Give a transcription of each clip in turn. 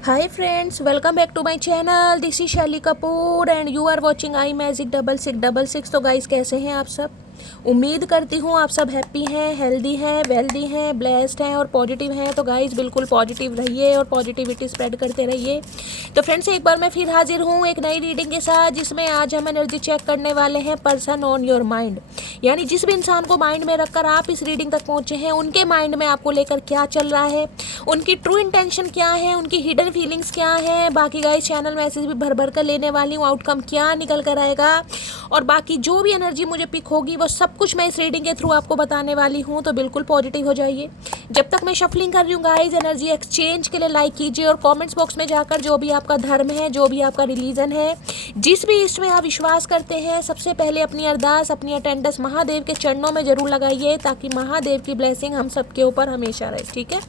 Hi friends, welcome back to my channel. This is Shelly Kapoor and you are watching I magic 6666। तो guys कैसे हैं आप सब? उम्मीद करती हूँ आप सब हैप्पी हैं, हेल्दी हैं, वेल्दी हैं, ब्लेस्ड हैं और पॉजिटिव हैं। तो गाइस बिल्कुल पॉजिटिव रहिए और पॉजिटिविटी स्प्रेड करते रहिए। तो फ्रेंड्स एक बार मैं फिर हाजिर हूँ एक नई रीडिंग के साथ, जिसमें आज हम एनर्जी चेक करने वाले हैं पर्सन ऑन योर माइंड। यानी जिस भी इंसान को माइंड में रखकर आप इस रीडिंग तक पहुँचे हैं, उनके माइंड में आपको लेकर क्या चल रहा है, उनकी ट्रू इंटेंशन क्या है, उनकी हिडन फीलिंग्स क्या है। बाकी गाइस चैनल मैसेज भी भर भर कर लेने वाली हूँ, आउटकम क्या निकल कर आएगा और बाकी जो भी एनर्जी मुझे पिक होगी वो सब कुछ मैं इस रीडिंग के थ्रू आपको बताने वाली हूँ। तो बिल्कुल पॉजिटिव हो जाइए। जब तक मैं शफलिंग कर रही हूँ गाइस, एनर्जी एक्सचेंज के लिए लाइक कीजिए और कमेंट्स बॉक्स में जाकर जो भी आपका धर्म है, जो भी आपका रिलीजन है, जिस भी इसमें आप विश्वास करते हैं, सबसे पहले अपनी अरदास, अपनी अटेंडेंस महादेव के चरणों में जरूर लगाइए, ताकि महादेव की ब्लेसिंग हम सबके ऊपर हमेशा रहे। ठीक है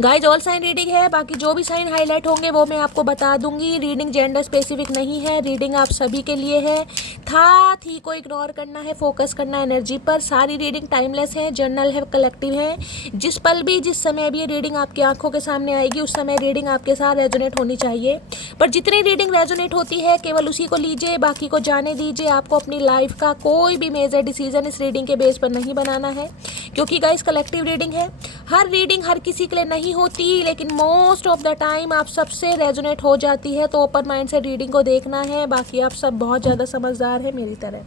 गाइज, ऑल साइन रीडिंग है। बाकी जो भी साइन हाईलाइट होंगे वो मैं आपको बता दूंगी। रीडिंग जेंडर स्पेसिफिक नहीं है, रीडिंग आप सभी के लिए है। था थी को इग्नोर करना है, फोकस करना है एनर्जी पर। सारी रीडिंग टाइमलेस है, जर्नल है, कलेक्टिव है। जिस पल भी, जिस समय भी ये रीडिंग आपकी आंखों के सामने आएगी, उस समय रीडिंग आपके साथ रेजोनेट होनी चाहिए। पर जितनी रीडिंग रेजोनेट होती है केवल उसी को लीजिए, बाकी को जाने दीजिए। आपको अपनी लाइफ का कोई भी मेजर डिसीजन इस रीडिंग के बेस पर नहीं बनाना है, क्योंकि गाइस कलेक्टिव रीडिंग है। हर रीडिंग हर किसी के लिए नहीं होती, लेकिन मोस्ट ऑफ द टाइम आप सबसे रेजोनेट हो जाती है। तो ओपन माइंड से रीडिंग को देखना है। बाकी आप सब बहुत ज़्यादा समझदार है मेरी तरह।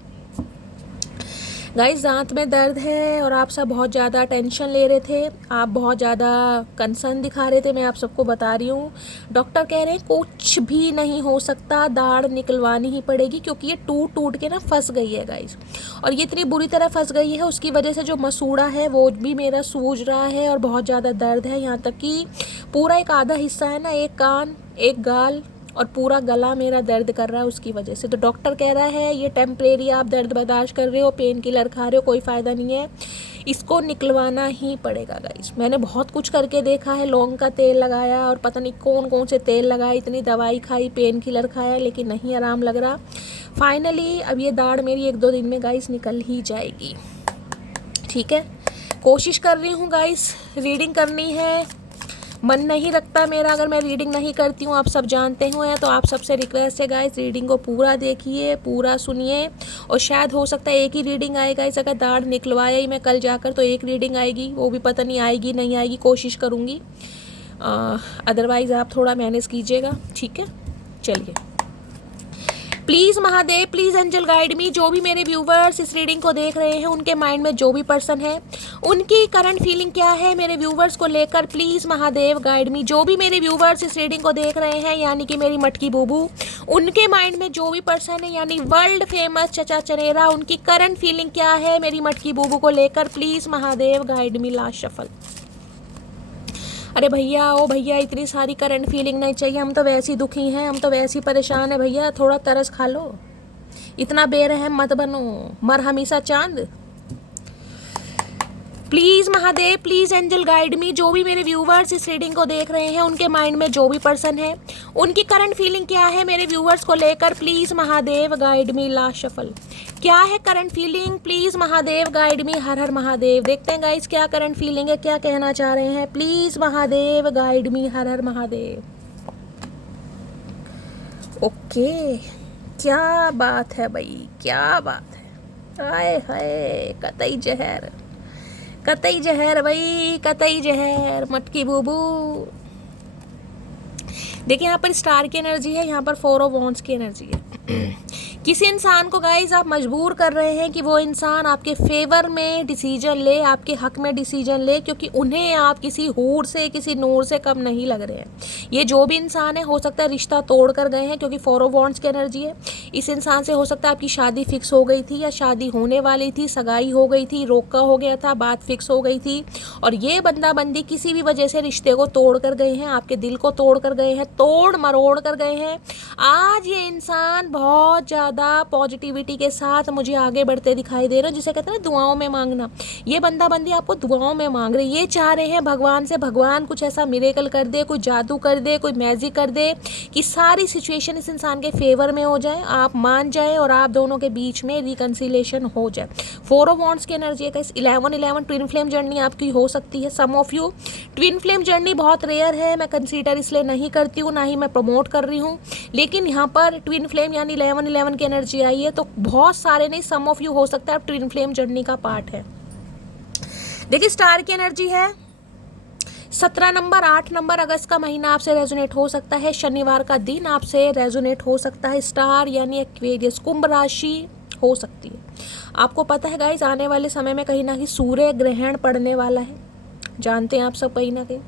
गाइस दांत में दर्द है और आप सब बहुत ज़्यादा टेंशन ले रहे थे, आप बहुत ज़्यादा कंसर्न दिखा रहे थे। मैं आप सबको बता रही हूँ, डॉक्टर कह रहे हैं कुछ भी नहीं हो सकता, दाढ़ निकलवानी ही पड़ेगी, क्योंकि ये टूट टूट के ना फंस गई है गाइस। और ये इतनी बुरी तरह फंस गई है, उसकी वजह से जो मसूड़ा है वो भी मेरा सूज रहा है और बहुत ज़्यादा दर्द है। यहाँ तक कि पूरा एक आधा हिस्सा है ना, एक कान, एक गाल और पूरा गला मेरा दर्द कर रहा है उसकी वजह से। तो डॉक्टर कह रहा है ये टेम्परेरी, आप दर्द बर्दाश्त कर रहे हो, पेन किलर खा रहे हो, कोई फ़ायदा नहीं है, इसको निकलवाना ही पड़ेगा गाइस। मैंने बहुत कुछ करके देखा है, लौंग का तेल लगाया और पता नहीं कौन कौन से तेल लगाए, इतनी दवाई खाई, पेन किलर खाया, लेकिन नहीं आराम लग रहा। फाइनली अब ये दाढ़ मेरी 1-2 दिन में गाइस निकल ही जाएगी। ठीक है, कोशिश कर रही हूँ गाइस, रीडिंग करनी है। मन नहीं रखता मेरा अगर मैं रीडिंग नहीं करती हूँ, आप सब जानते हुए। तो आप सबसे रिक्वेस्ट है गाइस, रीडिंग को पूरा देखिए, पूरा सुनिए। और शायद हो सकता है एक ही रीडिंग आए गाइस। अगर दाढ़ निकलवाया ही मैं कल जाकर तो एक रीडिंग आएगी, वो भी पता नहीं आएगी नहीं आएगी, कोशिश करूँगी। अदरवाइज़ आप थोड़ा मैनेज कीजिएगा। ठीक है, चलिए। Please Mahadev, please angel guide me. जो भी मेरे व्यूवर्स इस रीडिंग को देख रहे हैं, उनके माइंड में जो भी पर्सन है, उनकी करंट फीलिंग क्या है मेरे व्यूवर्स को लेकर, प्लीज़ महादेव गाइड मी। जो भी मेरे व्यूवर्स इस रीडिंग को देख रहे हैं, यानी कि मेरी मटकी बूबू, उनके माइंड में जो भी पर्सन है, यानी वर्ल्ड फेमस चचा चनेरा, उनकी करंट फीलिंग क्या है मेरी मटकी बूबू को लेकर, please Mahadev guide me. Last shuffle. अरे भैया, ओ भैया, इतनी सारी करंट फीलिंग नहीं चाहिए, हम तो वैसे ही दुखी हैं, हम तो वैसे ही परेशान है भैया, थोड़ा तरस खा लो, इतना बेरहम मत बनो, मर हमेशा चांद। Please Mahadev, please angel guide me. जो भी मेरे व्यूवर्स इस रीडिंग को देख रहे हैं, उनके माइंड में जो भी पर्सन है, उनकी करंट फीलिंग क्या है मेरे व्यूवर्स को लेकर, please Mahadev guide me. Last shuffle. क्या है current feeling, please Mahadev guide me. हर हर महादेव। देखते हैं गाइस क्या करंट फीलिंग है, क्या कहना चाह रहे हैं, प्लीज़ महादेव गाइड मी। हर हर महादेव। ओके, क्या बात है भाई, क्या बात है। आए हाय, कतई जहर, कतई जहर भाई, कतई जहर, मटकी बूबू। देखिए यहाँ पर स्टार की एनर्जी है, यहाँ पर 4 ऑफ वॉन्ड्स की एनर्जी है। किसी इंसान को गाइस आप मजबूर कर रहे हैं कि वो इंसान आपके फेवर में डिसीजन ले, आपके हक में डिसीजन ले, क्योंकि उन्हें आप किसी हूर से, किसी नूर से कम नहीं लग रहे हैं। ये जो भी इंसान है, हो सकता है रिश्ता तोड़ कर गए हैं, क्योंकि 4 ऑफ वॉन्ड्स की एनर्जी है। इस इंसान से हो सकता है आपकी शादी फिक्स हो गई थी, या शादी होने वाली थी, सगाई हो गई थी, रोका हो गया था, बात फिक्स हो गई थी, और ये बंदा बंदी किसी भी वजह से रिश्ते को तोड़ कर गए हैं, आपके दिल को तोड़ कर गए हैं, तोड़ मरोड़ कर गए हैं। आज ये इंसान बहुत ज़्यादा पॉजिटिविटी के साथ मुझे आगे बढ़ते दिखाई दे रहे हो, जिसे कहते हैं ना दुआओं में मांगना। ये बंदा बंदी आपको दुआओं में मांग रहे, ये चाह रहे हैं भगवान से, भगवान कुछ ऐसा मिरेकल कर दे, कोई जादू कर दे, कोई मैजिक कर दे कि सारी सिचुएशन इस इंसान के फेवर में हो जाए, आप मान जाए और आप दोनों के बीच में रिकन्सिलेशन हो जाए। 4 ऑफ वॉन्ड्स की एनर्जी है गाइस। 11 ट्विन फ्लेम जर्नी आपकी हो सकती है। Some of you twin flame journey बहुत रेयर है, मैं कंसीडर इसलिए नहीं करती हूँ, ना ही मैं प्रमोट कर रही हूँ, लेकिन यहाँ पर ट्विन फ्लेम यानी 11 की एनर्जी आई है, तो बहुत सारे नहीं, सम ऑफ यू हो सकता है आप ट्विन फ्लेम जर्नी का पार्ट है। देखिए स्टार की एनर्जी है 17 नंबर, 8 नंबर अगस्त का महीना आपसे रेजोनेट हो सकता है, शनिवार का दिन आपसे रेजोनेट हो सकता है। स्टार यानी एक्वेरियस, कुंभ राशि हो सकती है। आपको पता है गाइस आने वाले समय में कहीं ना कहीं सूर्य ग्रहण पड़ने वाला है, जानते हैं आप सब कहीं ना कहीं।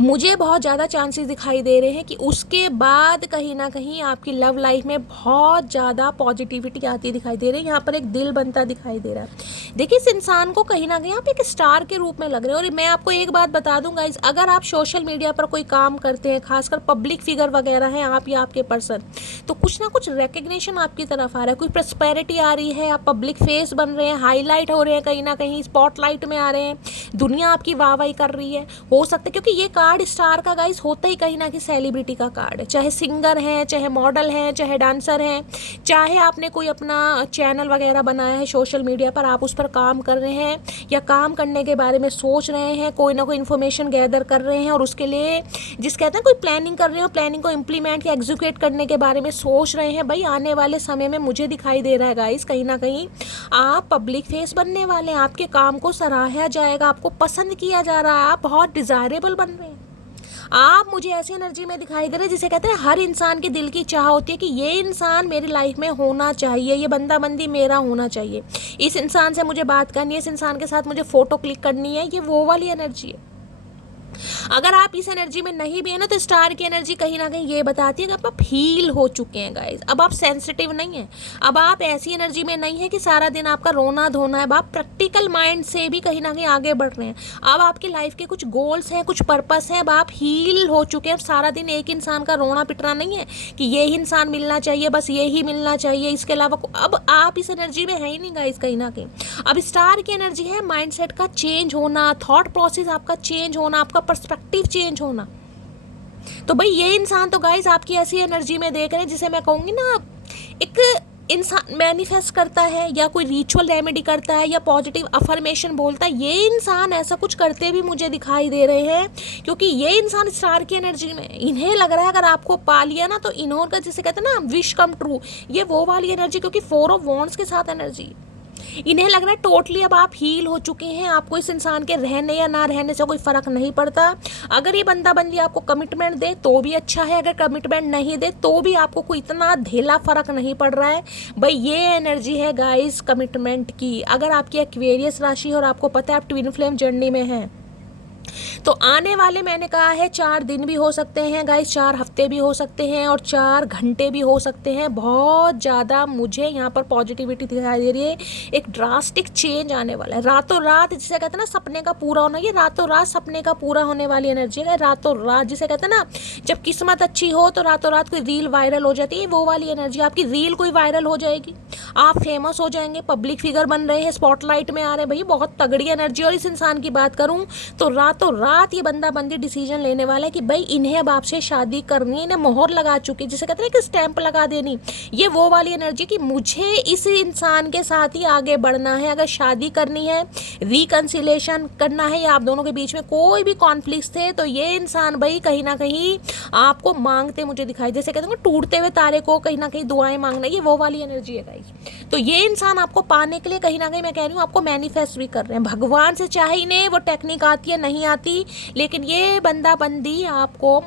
मुझे बहुत ज़्यादा चांसेस दिखाई दे रहे हैं कि उसके बाद कहीं ना कहीं आपकी लव लाइफ में बहुत ज़्यादा पॉजिटिविटी आती दिखाई दे रही है। यहाँ पर एक दिल बनता दिखाई दे रहा है। देखिए इस इंसान को कहीं ना कहीं आप एक स्टार के रूप में लग रहे हो। और मैं आपको एक बात बता दूंगा, अगर आप सोशल मीडिया पर कोई काम करते हैं, खासकर पब्लिक फिगर वगैरह हैं आप या आपके पर्सन, तो कुछ ना कुछ रिकग्निशन आपकी तरफ आ रहा है, कोई प्रॉस्पेरिटी आ रही है, आप पब्लिक फेस बन रहे हैं, हाईलाइट हो रहे हैं, कहीं ना कहीं स्पॉटलाइट में आ रहे हैं, दुनिया आपकी वाहवाही कर रही है। हो सकता है क्योंकि ये कार्ड स्टार का गाइस होता ही कहीं ना कहीं सेलिब्रिटी का कार्ड है, चाहे सिंगर हैं, चाहे मॉडल हैं, चाहे डांसर हैं, चाहे आपने कोई अपना चैनल वगैरह बनाया है सोशल मीडिया पर, आप उस पर काम कर रहे हैं या काम करने के बारे में सोच रहे हैं, कोई ना कोई इन्फॉर्मेशन गैदर कर रहे हैं और उसके लिए जिस कहते हैं कोई प्लानिंग कर रहे हो, प्लानिंग को इम्प्लीमेंट या एग्जीक्यूट करने के बारे में सोच रहे हैं। भाई आने वाले समय में मुझे दिखाई दे रहा है गाइस कहीं ना कहीं आप पब्लिक फेस बनने वाले हैं, आपके काम को सराहा जाएगा, आपको पसंद किया जा रहा है, आप बहुत डिजायरेबल बन रहे हैं। आप मुझे ऐसी एनर्जी में दिखाई दे रहे हैं जिसे कहते हैं हर इंसान के दिल की चाह होती है कि ये इंसान मेरी लाइफ में होना चाहिए, ये बंदा बंदी मेरा होना चाहिए, इस इंसान से मुझे बात करनी है, इस इंसान के साथ मुझे फोटो क्लिक करनी है, ये वो वाली एनर्जी है। अगर आप इस एनर्जी में नहीं भी है ना, तो स्टार की एनर्जी कहीं ना कहीं ये बताती है कि आप हील हो चुके हैं गाइस। अब आप सेंसिटिव नहीं है, अब आप ऐसी एनर्जी में नहीं है कि सारा दिन आपका रोना धोना है, अब आप प्रैक्टिकल माइंड से भी कहीं ना कहीं आगे बढ़ रहे हैं। अब आपकी लाइफ के कुछ गोल्स हैं, कुछ पर्पस हैं, अब आप हील हो चुके हैं। अब सारा दिन एक इंसान का रोना पिटना नहीं है कि ये ही इंसान मिलना चाहिए, बस ये ही मिलना चाहिए, इसके अलावा अब आप इस एनर्जी में है ही नहीं गाइस कहीं ना कहीं। अब स्टार की एनर्जी है माइंडसेट का चेंज होना, थॉट प्रोसेस आपका चेंज होना, आपका पर्सपेक्टिव चेंज होना। तो भाई ये इंसान तो गाइस आपकी ऐसी एनर्जी में देख रहे हैं जिसे मैं कहूंगी ना, एक इंसान मैनिफेस्ट करता है या कोई रिचुअल रेमेडी करता है या पॉजिटिव अफर्मेशन बोलता है, ये इंसान ऐसा कुछ करते भी मुझे दिखाई दे रहे हैं, क्योंकि ये इंसान स्टार की एनर्जी में, इन्हें लग रहा है अगर आपको पा लिया ना तो इन्होंने जिसे कहते हैं ना विश कम ट्रू, ये वो वाली एनर्जी, क्योंकि 4 ऑफ वॉन्ड्स के साथ एनर्जी, इन्हें लग रहा है टोटली अब आप हील हो चुके हैं, आपको इस इंसान के रहने या ना रहने से कोई फर्क नहीं पड़ता। अगर ये बंदा बंदी आपको कमिटमेंट दे तो भी अच्छा है, अगर कमिटमेंट नहीं दे तो भी आपको कोई इतना ढेला फर्क नहीं पड़ रहा है। भाई ये एनर्जी है गाइस कमिटमेंट की। अगर आपकी एक्वेरियस राशि है और आपको पता है आप ट्विन फ्लेम जर्नी में हैं, तो आने वाले मैंने कहा है 4 दिन भी हो सकते हैं गाइस, 4 हफ्ते भी हो सकते हैं और 4 घंटे भी हो सकते हैं। बहुत ज़्यादा मुझे यहाँ पर पॉजिटिविटी दिखाई दे रही है, एक ड्रास्टिक चेंज आने वाला है रातों रात, जिसे कहते हैं ना सपने का पूरा होना, ये रातों रात सपने का पूरा होने वाली एनर्जी है। रातों रात जिसे कहते हैं ना जब किस्मत अच्छी हो तो रातों रात कोई रील वायरल हो जाती है, वो वाली एनर्जी, आपकी रील कोई वायरल हो जाएगी, आप फेमस हो जाएंगे, पब्लिक फिगर बन रहे हैं, स्पॉटलाइट में आ रहे हैं। भाई बहुत तगड़ी एनर्जी। और इस इंसान की बात करूँ तो रातों रात ये बंदा बंदी डिसीजन लेने वाला है कि भाई इन्हें अब आपसे शादी करनी है, इन्हें मोहर लगा चुकी है, जिसे कहते हैं कि स्टैंप लगा देनी, ये वो वाली एनर्जी कि मुझे इस इंसान के साथ ही आगे बढ़ना है। अगर शादी करनी है, रिकंसिलेशन करना है या आप दोनों के बीच में कोई भी कॉन्फ्लिक्ट थे, तो ये इंसान भाई कहीं ना कहीं आपको मांगते मुझे दिखाई, जैसे कहते हैं टूटते हुए तारे को कहीं ना कहीं दुआएं मांगना, ये वो वाली एनर्जी है गाइस। तो ये इंसान आपको पाने के लिए कहीं ना कहीं मैं कह रही हूँ आपको मैनिफेस्ट भी कर रहे हैं, भगवान से चाहे इन्हें वो टेक्निक आती है नहीं आती, लेकिन ये बंदा बंदी आपको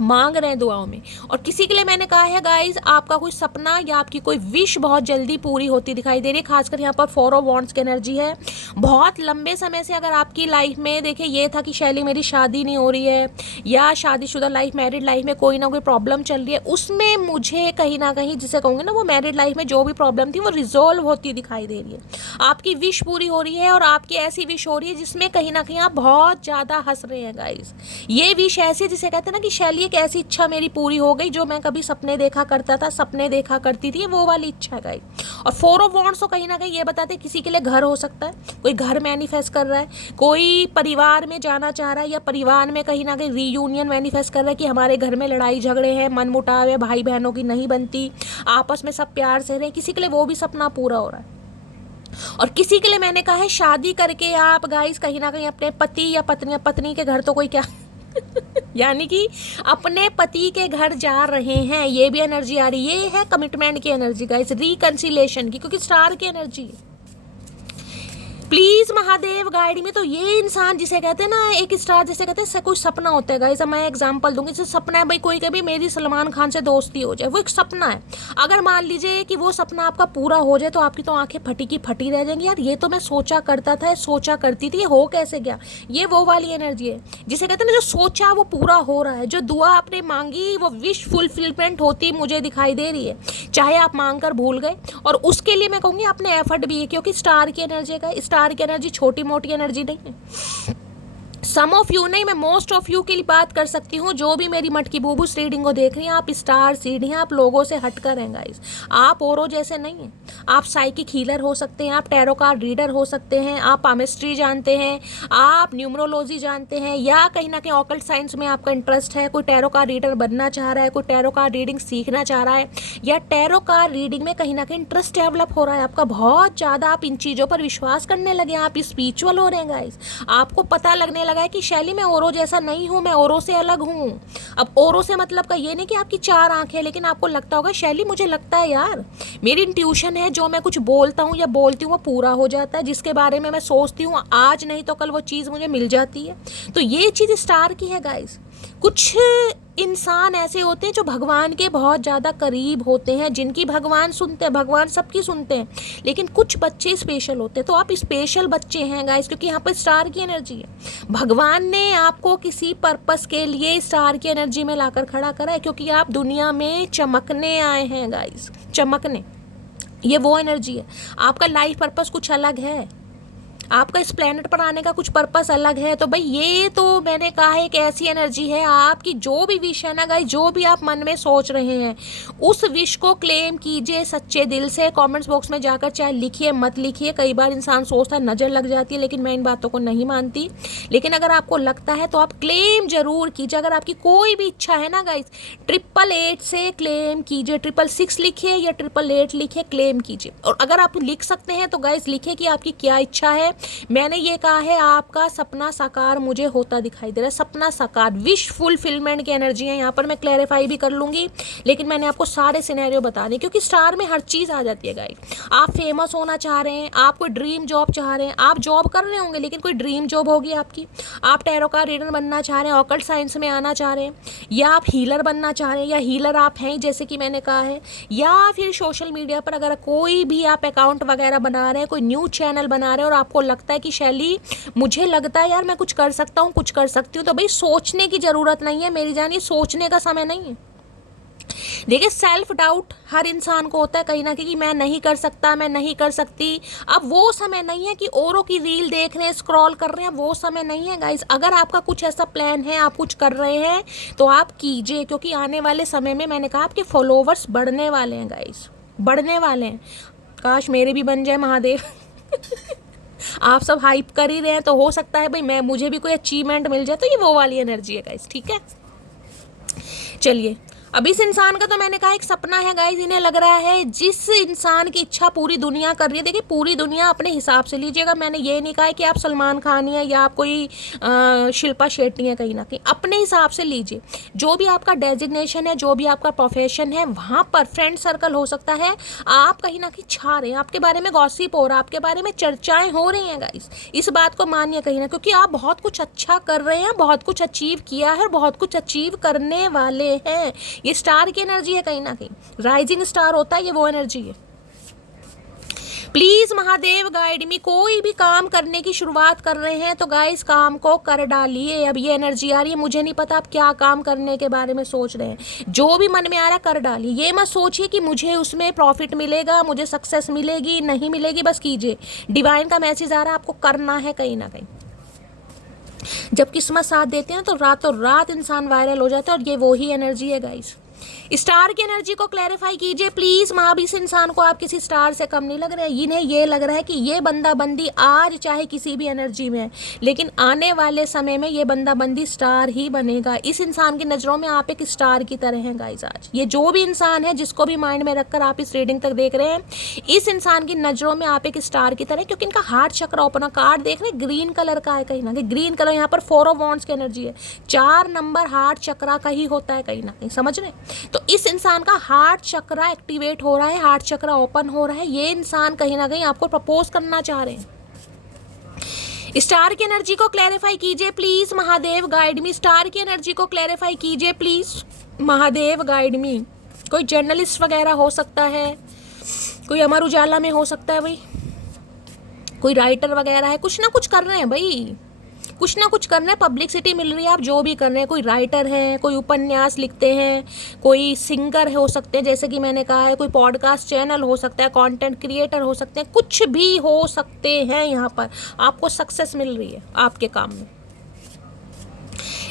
मांग रहे हैं दुआओं में। और किसी के लिए मैंने कहा है गाइज आपका कोई सपना या आपकी कोई विश बहुत जल्दी पूरी होती दिखाई दे रही है। खासकर यहाँ पर 4 ऑफ वॉन्ड्स की एनर्जी है। बहुत लंबे समय से अगर आपकी लाइफ में देखिए ये था कि शैली मेरी शादी नहीं हो रही है या शादीशुदा लाइफ मैरिड लाइफ में कोई ना कोई प्रॉब्लम चल रही है, उसमें मुझे कहीं ना कहीं जिसे कहूँगी ना वो मैरिड लाइफ में जो भी प्रॉब्लम थी वो रिजॉल्व होती दिखाई दे रही है। आपकी विश पूरी हो रही है और आपकी ऐसी विश हो रही है जिसमें कहीं ना कहीं आप बहुत ज़्यादा हंस रहे हैं गाइज। ये विश ऐसी जिसे कहते हैं ना कि शैली एक ऐसी इच्छा मेरी पूरी हो गई जो मैं कभी सपने देखा करता था, सपने देखा करती थी, वो वाली इच्छा है गाइस। और 4 ऑफ वॉन्ड्स तो कहीं ना कहीं ये बताते हैं किसी के लिए घर हो सकता है, कोई घर मैनिफेस्ट कर रहा है, कोई परिवार में जाना चाह रहा है, या परिवार में कहीं ना कहीं रीयूनियन मैनिफेस्ट कर रहा है कि हमारे घर में लड़ाई झगड़े हैं, मन मुटाव है, भाई बहनों की नहीं बनती, आपस में सब प्यार से रहे, किसी के लिए वो भी सपना पूरा हो रहा है। और किसी के लिए मैंने कहा है शादी करके आप गाइस कहीं ना कहीं अपने पति या पत्नी के घर तो कोई क्या यानी कि अपने पति के घर जा रहे हैं, ये भी एनर्जी आ रही है। ये है कमिटमेंट की एनर्जी गाइस, रिकंसिलेशन की, क्योंकि स्टार की एनर्जी है। प्लीज महादेव गाइड में। तो ये इंसान जिसे कहते हैं ना, एक स्टार जिसे कहते हैं कोई सपना होता है गाइस। मैं एग्जांपल दूंगी, जैसे सपना है भाई कोई कभी मेरी सलमान खान से दोस्ती हो जाए, वो एक सपना है। अगर मान लीजिए कि वो सपना आपका पूरा हो जाए तो आपकी तो आंखें फटी की फटी रह जाएंगी, यार ये तो मैं सोचा करता था, सोचा करती थी, ये हो कैसे गया। ये वो वाली एनर्जी है जिसे कहते हैं ना, जो सोचा वो पूरा हो रहा है, जो दुआ आपने मांगी वो विश फुलफिलमेंट होती मुझे दिखाई दे रही है, चाहे आप मांग कर भूल गए। और उसके लिए मैं कहूँगी आपने एफर्ट भी है, क्योंकि स्टार की एनर्जी का, स्टार की एनर्जी छोटी मोटी एनर्जी नहीं है। सम ऑफ यू नहीं, मैं मोस्ट ऑफ यू की बात कर सकती हूँ, जो भी मेरी मटकी बूबूस रीडिंग को देख रही हैं, आप स्टार सीड हैं, आप लोगों से हटकर हैं गाइस। आप औरों जैसे नहीं हैं। आप साइकिक हीलर हो सकते हैं, आप टैरो कार्ड रीडर हो सकते हैं, आप पामिस्ट्री जानते हैं, आप न्यूमरोलॉजी जानते हैं, या कहीं ना कहीं ऑकल्ट साइंस में आपका इंटरेस्ट है, कोई टैरो कार्ड रीडर बनना चाह रहा है, कोई टैरो कार्ड रीडिंग सीखना चाह रहा है, या टैरो कार्ड रीडिंग में कहीं ना कहीं इंटरेस्ट डेवलप हो रहा है आपका बहुत ज़्यादा, आप इन चीज़ों पर विश्वास करने लगे, आप स्पिरिचुअल हो रहे हैं गाइस। आपको पता लगने लगा है कि शैली मैं औरों जैसा नहीं हूँ, मैं औरों से अलग हूँ। अब औरों से मतलब का ये नहीं कि आपकी 4 आंखें, लेकिन आपको लगता होगा शैली मुझे लगता है यार मेरी इंट्यूशन है, जो मैं कुछ बोलता हूँ या बोलती हूँ वो पूरा हो जाता है, जिसके बारे में मैं सोचती हूँ आज नहीं तो कल वो चीज़ मुझे मिल जाती है। तो ये चीज़ स्टार की है गाइस। कुछ इंसान ऐसे होते हैं जो भगवान के बहुत ज़्यादा करीब होते हैं, जिनकी भगवान सुनते हैं, भगवान सबकी सुनते हैं, लेकिन कुछ बच्चे स्पेशल होते हैं। तो आप स्पेशल बच्चे हैं गाइस, क्योंकि यहाँ पर स्टार की एनर्जी है। भगवान ने आपको किसी पर्पस के लिए स्टार की एनर्जी में लाकर खड़ा करा है, क्योंकि आप दुनिया में चमकने आए हैं गाइस, चमकने। ये वो एनर्जी है। आपका लाइफ पर्पस कुछ अलग है, आपका इस प्लेनेट पर आने का कुछ पर्पस अलग है। तो भाई ये तो मैंने कहा एक ऐसी एनर्जी है, आपकी जो भी विश है ना गाइस, जो भी आप मन में सोच रहे हैं उस विश को क्लेम कीजिए सच्चे दिल से। कमेंट्स बॉक्स में जाकर चाहे लिखिए मत लिखिए, कई बार इंसान सोचता है नज़र लग जाती है, लेकिन मैं इन बातों को नहीं मानती। लेकिन अगर आपको लगता है तो आप क्लेम जरूर कीजिए। अगर आपकी कोई भी इच्छा है ना गाइस, 888 से क्लेम कीजिए, 666 लिखिए या 888 लिखिए, क्लेम कीजिए। और अगर आप लिख सकते हैं तो गाइस लिखिए कि आपकी क्या इच्छा है। मैंने ये कहा है आपका सपना साकार मुझे होता दिखाई दे रहा है, सपना साकार, विश फुलफिलमेंट की एनर्जी है। यहाँ पर मैं क्लैरिफाई भी कर लूँगी, लेकिन मैंने आपको सारे सिनेरियो बता दिए, क्योंकि स्टार में हर चीज़ आ जाती है गाइस। आप फेमस होना चाह रहे हैं, आप कोई ड्रीम जॉब चाह रहे हैं, आप जॉब कर रहे होंगे लेकिन कोई ड्रीम जॉब होगी आपकी। आप टैरो कार्ड रीडर बनना चाह रहे हैं, ऑकल्ट साइंस में आना चाह रहे हैं, या आप हीलर बनना चाह रहे हैं, या हीलर आप हैं जैसे कि मैंने कहा है, या फिर सोशल मीडिया पर अगर कोई भी आप अकाउंट वगैरह बना रहे हैं, कोई न्यूज़ चैनल बना रहे हैं और आपको लगता है कि शैली मुझे लगता है यार मैं कुछ कर सकता हूँ, कुछ कर सकती हूँ, तो भाई सोचने की ज़रूरत नहीं है मेरी जान, ये सोचने का समय नहीं है। देखिए सेल्फ डाउट हर इंसान को होता है कहीं ना कहीं, मैं नहीं कर सकता, मैं नहीं कर सकती। अब वो समय नहीं है कि औरों की रील देख रहे हैं, स्क्रॉल कर रहे हैं, वो समय नहीं है गाइस। अगर आपका कुछ ऐसा प्लान है, आप कुछ कर रहे हैं तो आप कीजिए, क्योंकि आने वाले समय में मैंने कहा आपके फॉलोवर्स बढ़ने वाले हैं गाइस, बढ़ने वाले हैं। काश मेरे भी बन जाए महादेव। आप सब हाइप कर ही रहे हैं, तो हो सकता है भाई मुझे भी कोई अचीवमेंट मिल जाए। तो ये वो वाली एनर्जी है गाइस, ठीक है। चलिए, अब इस इंसान का तो मैंने कहा एक सपना है गाइस, इन्हें लग रहा है जिस इंसान की इच्छा पूरी दुनिया कर रही है। देखिए पूरी दुनिया अपने हिसाब से लीजिएगा, मैंने ये नहीं कहा है कि आप सलमान खान हैं या आप कोई शिल्पा शेट्टी हैं, कहीं ना कहीं अपने हिसाब से लीजिए। जो भी आपका डेजिग्नेशन है, जो भी आपका प्रोफेशन है, वहाँ पर फ्रेंड सर्कल हो सकता है, आप कहीं ना कहीं छा रहे हैं, आपके बारे में गॉसिप हो रहा है, आपके बारे में चर्चाएँ हो रही हैं गाइस। इस बात को मानिए कहीं ना, क्योंकि आप बहुत कुछ अच्छा कर रहे हैं, बहुत कुछ अचीव किया है, बहुत कुछ अचीव करने वाले हैं। ये स्टार की एनर्जी है कहीं ना कहीं, राइजिंग स्टार होता है, ये वो एनर्जी है। प्लीज महादेव गाइड मी। कोई भी काम करने की शुरुआत कर रहे हैं तो गाइस काम को कर डालिए। अब ये एनर्जी आ रही है, मुझे नहीं पता आप क्या काम करने के बारे में सोच रहे हैं, जो भी मन में आ रहा है कर डालिए। ये मत सोचिए कि मुझे उसमें प्रॉफिट मिलेगा, मुझे सक्सेस मिलेगी, नहीं मिलेगी, बस कीजिए। डिवाइन का मैसेज आ रहा है, आपको करना है कहीं ना कहीं। जब किस्मत साथ देती है ना तो रातों रात इंसान वायरल हो जाता है, और ये वो ही एनर्जी है गाइस। स्टार की एनर्जी को क्लैरिफाई कीजिए प्लीज। महाबी इस इंसान को आप किसी स्टार से कम नहीं लग रहे हैं। इन्हें ये लग रहा है कि ये बंदा बंदी आज चाहे किसी भी एनर्जी में है, लेकिन आने वाले समय में ये बंदा बंदी स्टार ही बनेगा। इस इंसान की नज़रों में आप एक स्टार की तरह हैं गाइस। आज ये जो भी इंसान है जिसको भी माइंड में रखकर आप इस रीडिंग तक देख रहे हैं, इस इंसान की नज़रों में आप एक स्टार की तरह, क्योंकि इनका हार्ट चक्र ओपन कार्ड देख रहे हैं, ग्रीन कलर का है कहीं ना कहीं। ग्रीन कलर यहाँ पर 4 ऑफ वॉन्ड्स की एनर्जी है। 4 नंबर हार्ट चक्र का ही होता है कहीं ना कहीं, समझ रहे हैं। तो इस इंसान का हार्ट चक्र एक्टिवेट हो रहा है, हार्ट चक्र ओपन हो रहा है। ये इंसान कहीं ना कहीं आपको प्रपोज करना चाह रहे हैं। स्टार की एनर्जी को क्लैरिफाई कीजिए please Mahadev, guide me. Star की एनर्जी को क्लैरिफाई कीजिए प्लीज महादेव, गाइड मी। कोई जर्नलिस्ट वगैरह हो सकता है, कोई अमर उजाला में हो सकता है भाई, कोई राइटर वगैरह है, कुछ ना कुछ कर रहे हैं भाई, कुछ ना कुछ कर रहे हैं, पब्लिसिटी मिल रही है, आप जो भी कर रहे हैं। कोई राइटर है, कोई उपन्यास लिखते हैं, कोई सिंगर हो सकते हैं जैसे कि मैंने कहा है, कोई पॉडकास्ट चैनल हो सकता है, कंटेंट क्रिएटर हो सकते हैं, कुछ भी हो सकते हैं। यहाँ पर आपको सक्सेस मिल रही है आपके काम में।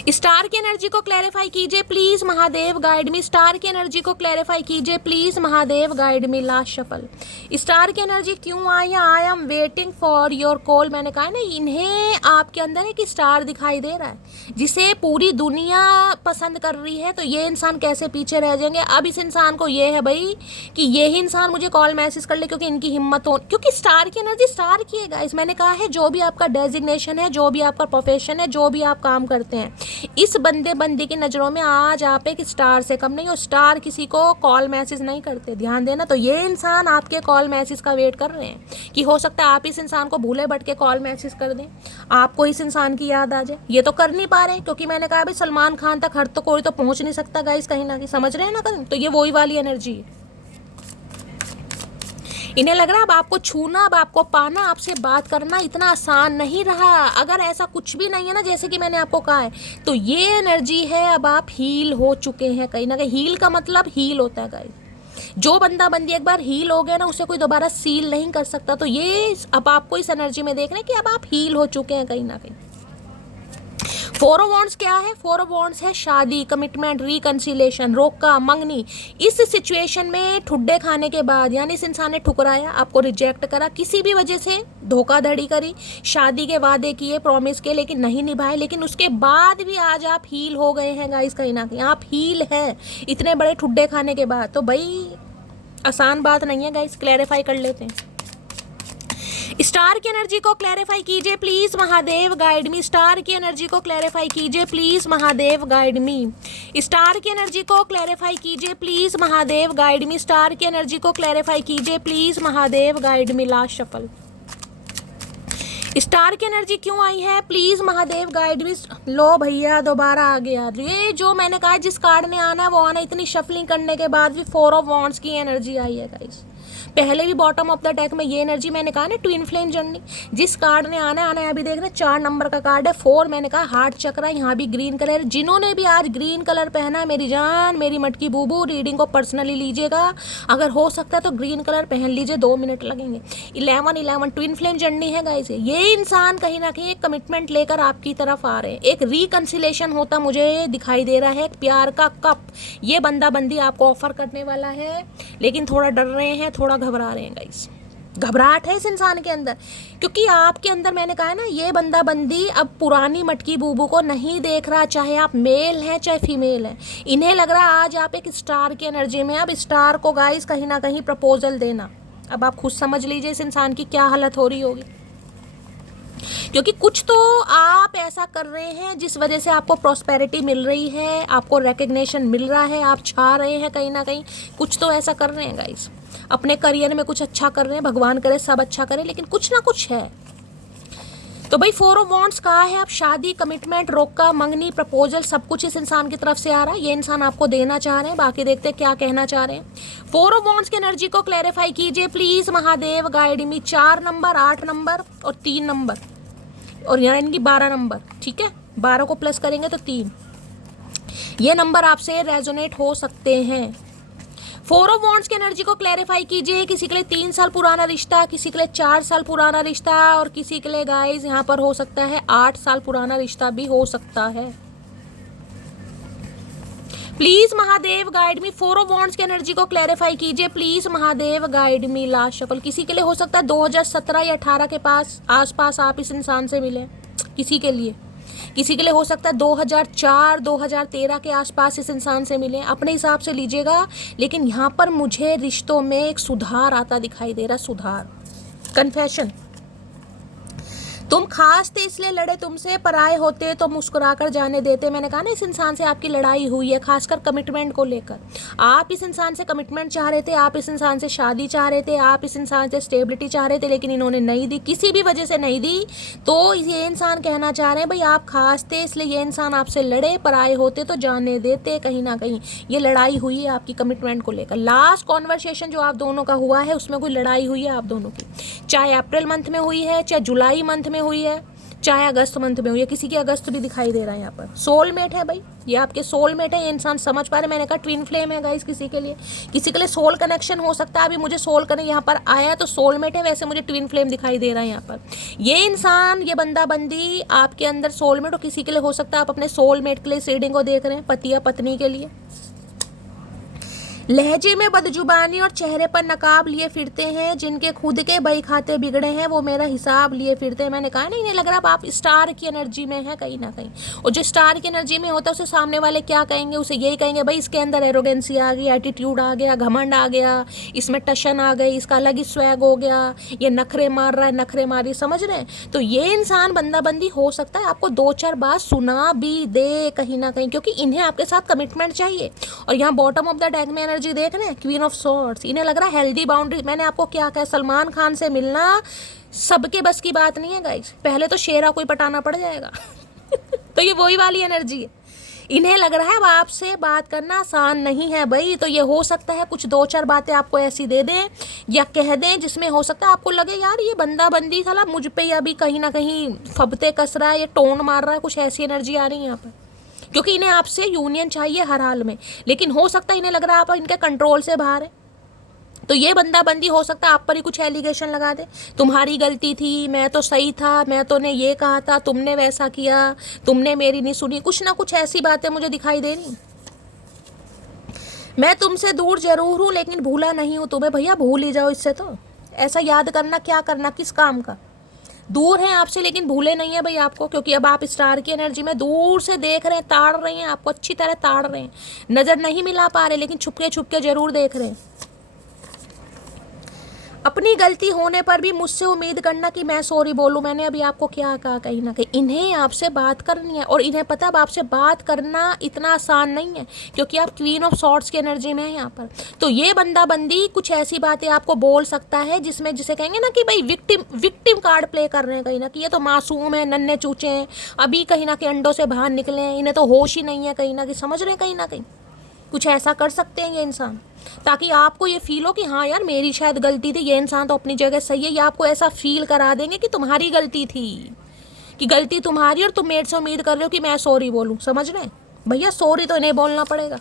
स्टार की एनर्जी को क्लैरिफाई कीजिए please Mahadev, guide me. Star की एनर्जी को क्लैरिफाई कीजिए please Mahadev, guide me. Last shuffle. Star की एनर्जी क्यों आई है? I am waiting for your call. मैंने कहा ना, इन्हें आपके अंदर एक स्टार दिखाई दे रहा है जिसे पूरी दुनिया पसंद कर रही है। तो ये इंसान कैसे पीछे रह जाएंगे? अब इस इंसान को ये है भाई कि ये ही इंसान मुझे कॉल मैसेज कर ले, क्योंकि इनकी हिम्मत हो, क्योंकि स्टार की एनर्जी स्टार की है गाइस। मैंने कहा है जो भी आपका डेजिग्नेशन है, जो भी आपका प्रोफेशन है, जो भी आप काम करते हैं, इस बंदे बंदी की नज़रों में आज आप एक स्टार से कम नहीं हो। स्टार किसी को कॉल मैसेज नहीं करते, ध्यान देना। तो ये इंसान आपके कॉल मैसेज का वेट कर रहे हैं कि हो सकता है आप इस इंसान को भूले भट के कॉल मैसेज कर दें, आपको इस इंसान की याद आ जाए। ये तो कर नहीं पा रहे हैं, क्योंकि मैंने कहा भाई सलमान खान तक हर तो कोई तो पहुंच नहीं सकता गाइस, कहीं ना कहीं, समझ रहे हैं ना कहीं। तो ये वही वाली एनर्जी है। इन्हें लग रहा है अब आपको छूना, अब आपको पाना, आपसे बात करना इतना आसान नहीं रहा। अगर ऐसा कुछ भी नहीं है ना, जैसे कि मैंने आपको कहा है, तो ये एनर्जी है अब आप हील हो चुके हैं कहीं ना कहीं। हील का मतलब हील होता है गाइस। जो बंदा बंदी एक बार हील हो गया ना, उसे कोई दोबारा सील नहीं कर सकता। तो ये अब आपको इस एनर्जी में देख रहे हैं कि अब आप हील हो चुके हैं कहीं ना कहीं। 4 ऑफ वॉन्ड्स क्या है? 4 ऑफ वॉन्ड्स है शादी, कमिटमेंट, रिकंसिलेशन, रोका, मंगनी। इस सिचुएशन में ठुड्डे खाने के बाद, यानी इस इंसान ने ठुकराया, आपको रिजेक्ट करा, किसी भी वजह से धोखाधड़ी करी, शादी के वादे किए, प्रॉमिस किए, लेकिन नहीं निभाए, लेकिन उसके बाद भी आज आप हील हो गए हैं गाइस कहीं ना कहीं। आप हील हैं इतने बड़े ठुड्डे खाने के बाद। तो भाई आसान बात नहीं है गाइस, क्लैरिफाई कर लेते हैं। स्टार की एनर्जी को क्लैरिफाई कीजिए please Mahadev, guide me. Star की एनर्जी को क्लैरिफाई कीजिए please Mahadev, guide me. Star की एनर्जी को क्लैरिफाई कीजिए please Mahadev, guide me. Star की एनर्जी को क्लैरिफाई कीजिए please Mahadev, guide me. Last shuffle. Star की एनर्जी क्यों आई है? Please Mahadev, guide me. लो भैया दोबारा आ गया। ये जो मैंने कहा जिस कार्ड ने आना है वो आना। इतनी शफलिंग करने के बाद भी 4 ऑफ वॉन्ड्स की एनर्जी आई है गाइस। पहले भी बॉटम ऑफ द डेक में ये एनर्जी मैंने कहा ना, ट्विन फ्लेम जर्नी। जिस कार्ड ने आना है अभी देख रहे हैं 4 नंबर का कार्ड है। 4 मैंने कहा हार्ट चक्र, यहाँ भी ग्रीन कलर। जिन्होंने भी आज ग्रीन कलर पहना है, मेरी जान, मेरी मटकी बूबू, रीडिंग को पर्सनली लीजिएगा। अगर हो सकता है तो ग्रीन कलर पहन लीजिए, 2 मिनट लगेंगे। 11 ट्विन फ्लेम जर्नी है गाइस। ये इंसान कहीं ना कहीं एक कमिटमेंट लेकर आपकी तरफ आ रहे हैं। एक रिकंसिलेशन होता मुझे दिखाई दे रहा है, एक प्यार का कप ये बंदा बंदी आपको ऑफर करने वाला है, लेकिन थोड़ा डर रहे हैं, थोड़ा घबरा रहे हैं गाइस। घबराहट है इस इंसान के अंदर, क्योंकि आपके अंदर मैंने कहा है ना, ये बंदा बंदी अब पुरानी मटकी बूबू को नहीं देख रहा, चाहे आप मेल हैं चाहे फीमेल हैं। इन्हें लग रहा है आज आप एक स्टार की एनर्जी में। अब स्टार को गाइस कहीं ना कहीं प्रपोजल देना। अब आप खुद समझ लीजिए इस इंसान की क्या हालत हो रही होगी, क्योंकि कुछ तो आप ऐसा कर रहे हैं जिस वजह से आपको प्रॉस्पेरिटी मिल रही है, आपको रिकग्निशन मिल रहा है, आप छा रहे हैं कहीं ना कहीं। कुछ तो ऐसा कर रहे हैं गाइस, अपने करियर में कुछ अच्छा कर रहे हैं। भगवान करे सब अच्छा करे, लेकिन कुछ ना कुछ है। तो भाई 4 ऑफ वॉन्ड्स कहा है, अब शादी, कमिटमेंट, रोका, मंगनी, प्रपोजल, सब कुछ इस इंसान की तरफ से आ रहा है। ये इंसान आपको देना चाह रहे हैं, बाकी देखते हैं क्या कहना चाह रहे हैं। 4 ऑफ वॉन्ड्स की एनर्जी को क्लैरिफाई कीजिए please Mahadev, guide me. 4 number, 8 number और 3 नंबर, और यानी कि 12 नंबर, ठीक है। 12 को प्लस करेंगे तो 3। ये नंबर आपसे रेजोनेट हो सकते हैं। फोर ऑफ वॉन्ड्स की एनर्जी को क्लैरिफाई कीजिए। किसी के लिए 3 साल पुराना रिश्ता, किसी के लिए 4 साल पुराना रिश्ता, और किसी के लिए गाइस यहाँ पर हो सकता है 8 साल पुराना रिश्ता भी हो सकता है। Please Mahadev guide me, four of wands की एनर्जी को क्लैरिफाई कीजिए please Mahadev guide me. Last shuffle किसी के लिए हो सकता है 2017 या 18 के पास आसपास आप इस इंसान से मिले, किसी के लिए हो सकता है 2004 2013 के आसपास इस इंसान से मिले, अपने हिसाब से लीजिएगा। लेकिन यहाँ पर मुझे रिश्तों में एक सुधार आता दिखाई दे रहा, सुधार, कन्फेशन। तुम खास थे इसलिए लड़े तुमसे, पराए होते तो मुस्कुरा कर जाने देते। मैंने कहा ना इस इंसान से आपकी लड़ाई हुई है, खासकर कमिटमेंट को लेकर। आप इस इंसान से कमिटमेंट चाह रहे थे, आप इस इंसान से शादी चाह रहे थे, आप इस इंसान से स्टेबिलिटी चाह रहे थे, लेकिन इन्होंने नहीं दी, किसी भी वजह से नहीं दी। तो ये इंसान कहना चाह रहे हैं भाई आप खास थे इसलिए ये इंसान आपसे लड़े, पराए होते तो जाने देते। कहीं ना कहीं ये लड़ाई हुई है आपकी कमिटमेंट को लेकर। लास्ट कॉन्वर्सेशन जो आप दोनों का हुआ है उसमें कोई लड़ाई हुई है आप दोनों की, चाहे अप्रैल मंथ में हुई है, चाहे जुलाई मंथ में हुई है, चाहे अगस्त मंथ में हुई है। किसी की अगस्त भी दिखाई दे रहा है यहाँ पर। सोलमेट है भाई, ये आपके सोलमेट है, ये इंसान समझ पा रहे। मैंने कहा ट्विन फ्लेम है गाइस, किसी के लिए सोल कनेक्शन हो सकता है। अभी मुझे सोल कनेक्शन यहाँ पर आया तो सोलमेट है, वैसे मुझे ट्विन फ्लेम दिखाई दे रहा है यहाँ पर। ये इंसान, ये बंदा बंदी आपके अंदर सोलमेट, और किसी के लिए हो सकता है आप अपने सोलमेट के लिए रीडिंग को देख रहे हैं, पति या पत्नी के लिए। लहजे में बदजुबानी और चेहरे पर नकाब लिए फिरते हैं, जिनके खुद के बही खाते बिगड़े हैं वो मेरा हिसाब लिए फिरते हैं। मैंने कहा नहीं, इन्हें लग रहा है आप स्टार की एनर्जी में है कहीं ना कहीं, और जो स्टार की एनर्जी में होता है उसे सामने वाले क्या कहेंगे, उसे यही कहेंगे भाई इसके अंदर एरोगेंसी आ गई, एटीट्यूड आ गया, घमंड आ गया, इसमें टशन आ गई, इसका अलग ही स्वैग हो गया, ये नखरे मार रहा है, नखरे मारी, समझ रहे हैं। तो ये इंसान बंदा बंदी हो सकता है आपको 2-4 बात सुना भी दे कहीं ना कहीं, क्योंकि इन्हें आपके साथ कमिटमेंट चाहिए। और यहाँ बॉटम ऑफ द डेक में एनर्जी देख रहे हैं, क्वीन ऑफ सॉर्ड्स। इन्हें लग रहा है हेल्दी बाउंड्री। मैंने आपको क्या कहा, सलमान खान से मिलना सबके बस की बात नहीं है गाइस, पहले तो शेरा कोई पटाना पड़ जाएगा तो ये वही वाली एनर्जी है। इन्हें लग रहा है अब आपसे बात करना आसान नहीं है भाई। तो ये हो सकता है कुछ 2-4 बातें आपको ऐसी दे दें या कह दें जिसमें हो सकता है आपको लगे यार ये बंदा बंदी साला मुझ पे या भी कहीं ना कहीं फबते कस रहा है, ये टोन मार रहा है, कुछ ऐसी एनर्जी आ रही है यहाँ पर। क्योंकि इन्हें आपसे यूनियन चाहिए हर हाल में, लेकिन हो सकता है इन्हें लग रहा है आप इनके कंट्रोल से बाहर है। तो ये बंदा बंदी हो सकता है आप पर ही कुछ एलिगेशन लगा दे, तुम्हारी गलती थी, मैं तो सही था, मैं तो ने ये कहा था, तुमने वैसा किया, तुमने मेरी नहीं सुनी, कुछ ना कुछ ऐसी बातें मुझे दिखाई दे रही। मैं तुमसे दूर जरूर हूँ लेकिन भूला नहीं हूँ तुम्हें। भैया भूल ही जाओ इससे, तो ऐसा याद करना क्या करना, किस काम का। दूर हैं आपसे लेकिन भूले नहीं है भाई आपको, क्योंकि अब आप स्टार की एनर्जी में दूर से देख रहे हैं, ताड़ रहे हैं, आपको अच्छी तरह ताड़ रहे हैं। नज़र नहीं मिला पा रहे लेकिन छुपके छुपके जरूर देख रहे हैं। अपनी गलती होने पर भी मुझसे उम्मीद करना कि मैं सॉरी बोलूं। मैंने अभी आपको क्या कहा, कहीं ना कहीं इन्हें आपसे बात करनी है, और इन्हें पता है आपसे बात करना इतना आसान नहीं है, क्योंकि आप क्वीन ऑफ सॉर्ड्स की एनर्जी में है यहाँ पर। तो ये बंदा बंदी कुछ ऐसी बातें आपको बोल सकता है जिसमें जिसे कहेंगे ना कि भाई विक्टिम कार्ड प्ले कर रहे हैं कहीं ना, कि ये तो मासूम है, नन्हे चूचे हैं, अभी कहीं ना कहीं अंडों से बाहर निकले हैं, इन्हें तो होश ही नहीं है कहीं ना कहीं, समझ रहे हैं। कहीं ना कहीं कुछ ऐसा कर सकते हैं ये इंसान, ताकि आपको ये फील हो कि हाँ यार मेरी शायद गलती थी, ये इंसान तो अपनी जगह सही है। या आपको ऐसा फील करा देंगे कि तुम्हारी गलती थी, कि गलती तुम्हारी और तुम मेरे से उम्मीद कर रहे हो कि मैं सॉरी बोलूँ। समझ रहे हैं भैया, सॉरी तो इन्हें बोलना पड़ेगा।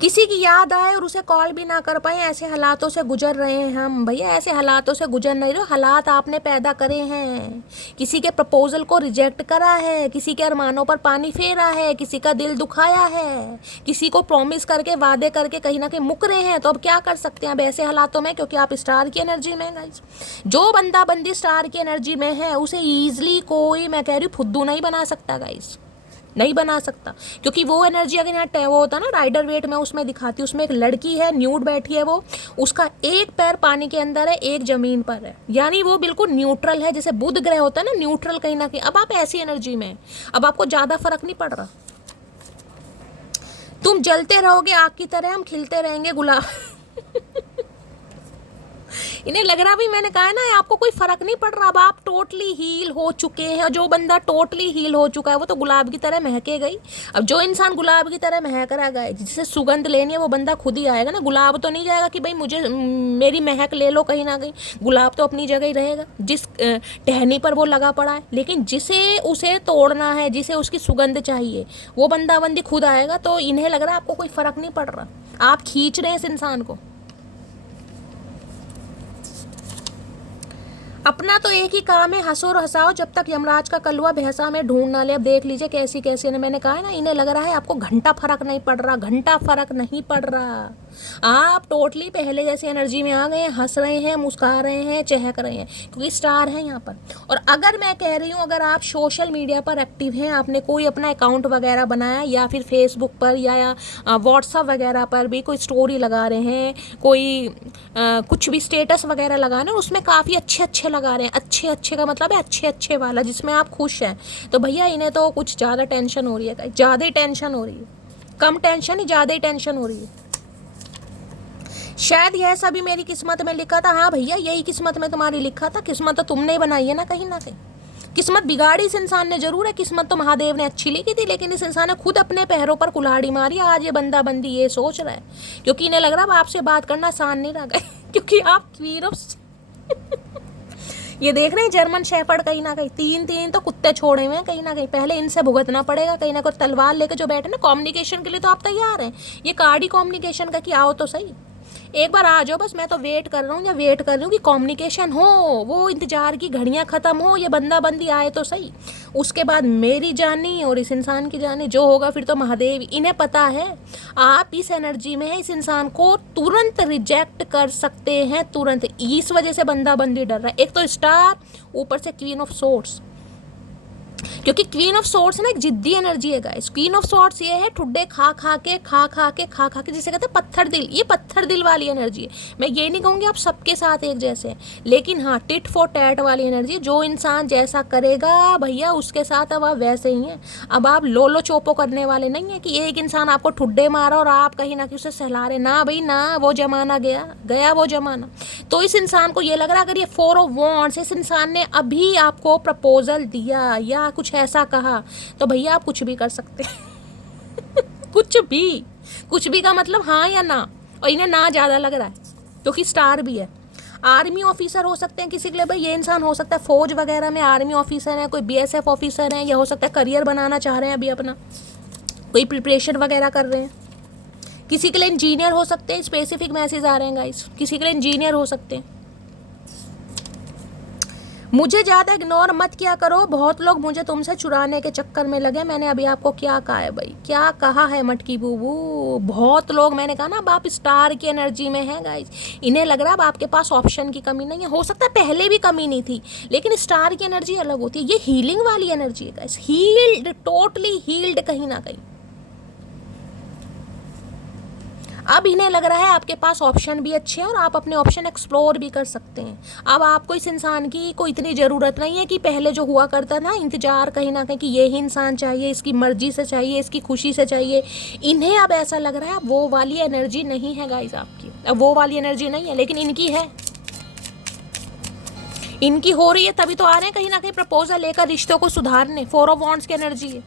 किसी की याद आए और उसे कॉल भी ना कर पाए, ऐसे हालातों से गुजर रहे हैं हम। भैया ऐसे हालातों से गुजर नहीं रहे, हालात आपने पैदा करे हैं। किसी के प्रपोजल को रिजेक्ट करा है, किसी के अरमानों पर पानी फेरा है, किसी का दिल दुखाया है, किसी को प्रॉमिस करके वादे करके कहीं ना कहीं मुकरे हैं। तो अब क्या कर सकते हैं अब ऐसे हालातों में, क्योंकि आप स्टार की एनर्जी में हैं गाइस। जो बंदा बंदी स्टार की एनर्जी में है उसे ईजिली कोई, मैं कह रही हूँ, फुद्दू नहीं बना सकता गाइस, नहीं बना सकता। क्योंकि वो एनर्जी अगर यहाँ वो होता ना राइडर वेट में, उसमें दिखाती, उसमें एक लड़की है न्यूड बैठी है, वो उसका एक पैर पानी के अंदर है, एक जमीन पर है, यानी वो बिल्कुल न्यूट्रल है, जैसे बुध ग्रह होता है ना न्यूट्रल कहीं ना कहीं। अब आप ऐसी एनर्जी में, अब आपको ज्यादा फर्क नहीं पड़ रहा। तुम जलते रहोगे आग की तरह, हम खिलते रहेंगे गुलाब इन्हें लग रहा, भाई मैंने कहा है ना, आपको कोई फर्क नहीं पड़ रहा। अब आप टोटली हील हो चुके हैं, और जो बंदा टोटली हील हो चुका है वो तो गुलाब की तरह महके गई। अब जो इंसान गुलाब की तरह महक रहा है, जिसे सुगंध लेनी है, वो बंदा खुद ही आएगा ना। गुलाब तो नहीं जाएगा कि भाई मुझे मेरी महक ले लो कहीं ना कहीं। गुलाब तो अपनी जगह ही रहेगा जिस टहनी पर वो लगा पड़ा है। लेकिन जिसे उसे तोड़ना है, जिसे उसकी सुगंध चाहिए, वो बंदा बंदी खुद आएगा। तो इन्हें लग रहा है आपको कोई फर्क नहीं पड़ रहा, आप खींच रहे हैं इस इंसान को। अपना तो एक ही काम है, हंसो और हंसाओ जब तक यमराज का कलवा भैंसा में ढूंढ ना ले। अब देख लीजिए कैसी कैसी ने, मैंने कहा है ना, इन्हें लग रहा है आपको घंटा फर्क नहीं पड़ रहा, घंटा फर्क नहीं पड़ रहा। आप टोटली पहले जैसी एनर्जी में आ गए हैं, हंस रहे हैं, मुस्कुरा रहे हैं, चहक रहे हैं, क्योंकि स्टार है यहाँ पर। और अगर मैं कह रही हूँ, अगर आप सोशल मीडिया पर एक्टिव हैं, आपने कोई अपना अकाउंट वगैरह बनाया, या फिर फेसबुक पर या व्हाट्सअप वगैरह पर भी कोई स्टोरी लगा रहे हैं, कोई कुछ भी स्टेटस वगैरह लगा रहे हैं, उसमें काफ़ी अच्छे अच्छे लगा रहे हैं, अच्छे अच्छे का मतलब है अच्छे अच्छे वाला, जिसमें आप खुश हैं, तो भैया इन्हें तो कुछ ज़्यादा टेंशन हो रही है, ज़्यादा ही टेंशन हो रही है। कम टेंशन ही, ज़्यादा ही टेंशन हो रही है। शायद यह सभी मेरी किस्मत में लिखा था। हाँ भैया, यही किस्मत में तुम्हारी लिखा था। किस्मत तो तुमने ही बनाई है ना, कहीं ना कहीं। किस्मत बिगाड़ी इस इंसान ने जरूर है, किस्मत तो महादेव ने अच्छी लिखी थी, लेकिन इस इंसान ने खुद अपने पैरों पर कुल्हाड़ी मारी। आज ये बंदा बंदी ये सोच रहा है, क्योंकि इन्हें लग रहा है आपसे बात करना आसान नहीं रह गए, क्योंकि आप क्वीन ऑफ ये देख रहे हैं जर्मन शेफर्ड, कहीं ना कहीं तीन तो कुत्ते छोड़े हुए हैं कहीं ना कहीं। पहले इनसे भुगतना पड़ेगा कहीं ना कहीं। तलवार लेके जो बैठे ना कम्युनिकेशन के लिए, तो आप तैयार हैं। ये कार्ड ही कम्युनिकेशन का, कि आओ तो सही, एक बार आ जाओ बस। मैं तो वेट कर रहा हूँ, या वेट कर रही हूँ कि कम्युनिकेशन हो, वो इंतजार की घड़ियाँ ख़त्म हो, ये बंदा बंदी आए तो सही। उसके बाद मेरी जानी और इस इंसान की जानी, जो होगा फिर तो महादेव। इन्हें पता है आप इस एनर्जी में है, इस इंसान को तुरंत रिजेक्ट कर सकते हैं, तुरंत। इस वजह से बंदा बंदी डर रहा है। एक तो स्टार, ऊपर से क्वीन ऑफ सोर्ड्स, क्योंकि क्वीन ऑफ सोर्ड्स ना एक जिद्दी एनर्जी है गाइस। क्वीन ऑफ सोर्ड्स ये है ठुड्डे खा खा के जिसे कहते हैं पत्थर दिल। ये पत्थर दिल वाली एनर्जी है। मैं ये नहीं कहूँगी आप सबके साथ एक जैसे हैं, लेकिन हाँ टिट फॉर टैट वाली एनर्जी। जो इंसान जैसा करेगा भैया उसके साथ अब आप वैसे ही हैं। अब आप लोलो चोपो करने वाले नहीं है कि एक इंसान आपको ठुड्डे मारा और आप कहीं ना कहीं उसे सहला रहे। ना भाई ना, वो जमाना गया वो जमाना। तो इस इंसान को ये लग रहा है, अगर ये 4 ऑफ वॉन्ड्स, इस इंसान ने अभी आपको प्रपोजल दिया या कुछ ऐसा कहा, तो भैया आप कुछ भी कर सकते हैं। कुछ भी का मतलब हाँ या ना, और इन्हें ना ज़्यादा लग रहा है क्योंकि स्टार भी है। आर्मी ऑफिसर हो सकते हैं किसी के लिए, भाई ये इंसान हो सकता है फौज वगैरह में आर्मी ऑफिसर है, कोई BSF ऑफिसर है, या हो सकता है करियर बनाना चाह रहे हैं अभी अपना, कोई प्रिपरेशन वगैरह कर रहे हैं। किसी के लिए इंजीनियर हो सकते हैं, स्पेसिफिक मैसेज आ रहे हैं गाइस, किसी के लिए इंजीनियर हो सकते हैं। मुझे ज़्यादा इग्नोर मत किया करो, बहुत लोग मुझे तुमसे चुराने के चक्कर में लगे। मैंने अभी आपको क्या कहा है भाई, क्या कहा है मटकी बूबू। बहुत लोग, मैंने कहा ना अब आप स्टार की एनर्जी में हैं गाइस। इन्हें लग रहा है अब आपके पास ऑप्शन की कमी नहीं है। हो सकता है पहले भी कमी नहीं थी, लेकिन स्टार की एनर्जी अलग होती है। ये हीलिंग वाली एनर्जी है गाइस, हील्ड, टोटली हील्ड कहीं ना कहीं। अब इन्हें लग रहा है आपके पास ऑप्शन भी अच्छे हैं और आप अपने ऑप्शन एक्सप्लोर भी कर सकते हैं। अब आपको इस इंसान की कोई इतनी ज़रूरत नहीं है कि पहले जो हुआ करता ना इंतज़ार कहीं ना कहीं कि यही इंसान चाहिए, इसकी मर्जी से चाहिए, इसकी खुशी से चाहिए। इन्हें अब ऐसा लग रहा है अब वो वाली एनर्जी नहीं है गाइस आपकी, अब वो वाली एनर्जी नहीं है, लेकिन इनकी है, इनकी हो रही है, तभी तो आ रहे हैं कहीं ना कहीं प्रपोजल लेकर रिश्तों को सुधारने। 4 ऑफ वॉन्ड्स की एनर्जी है।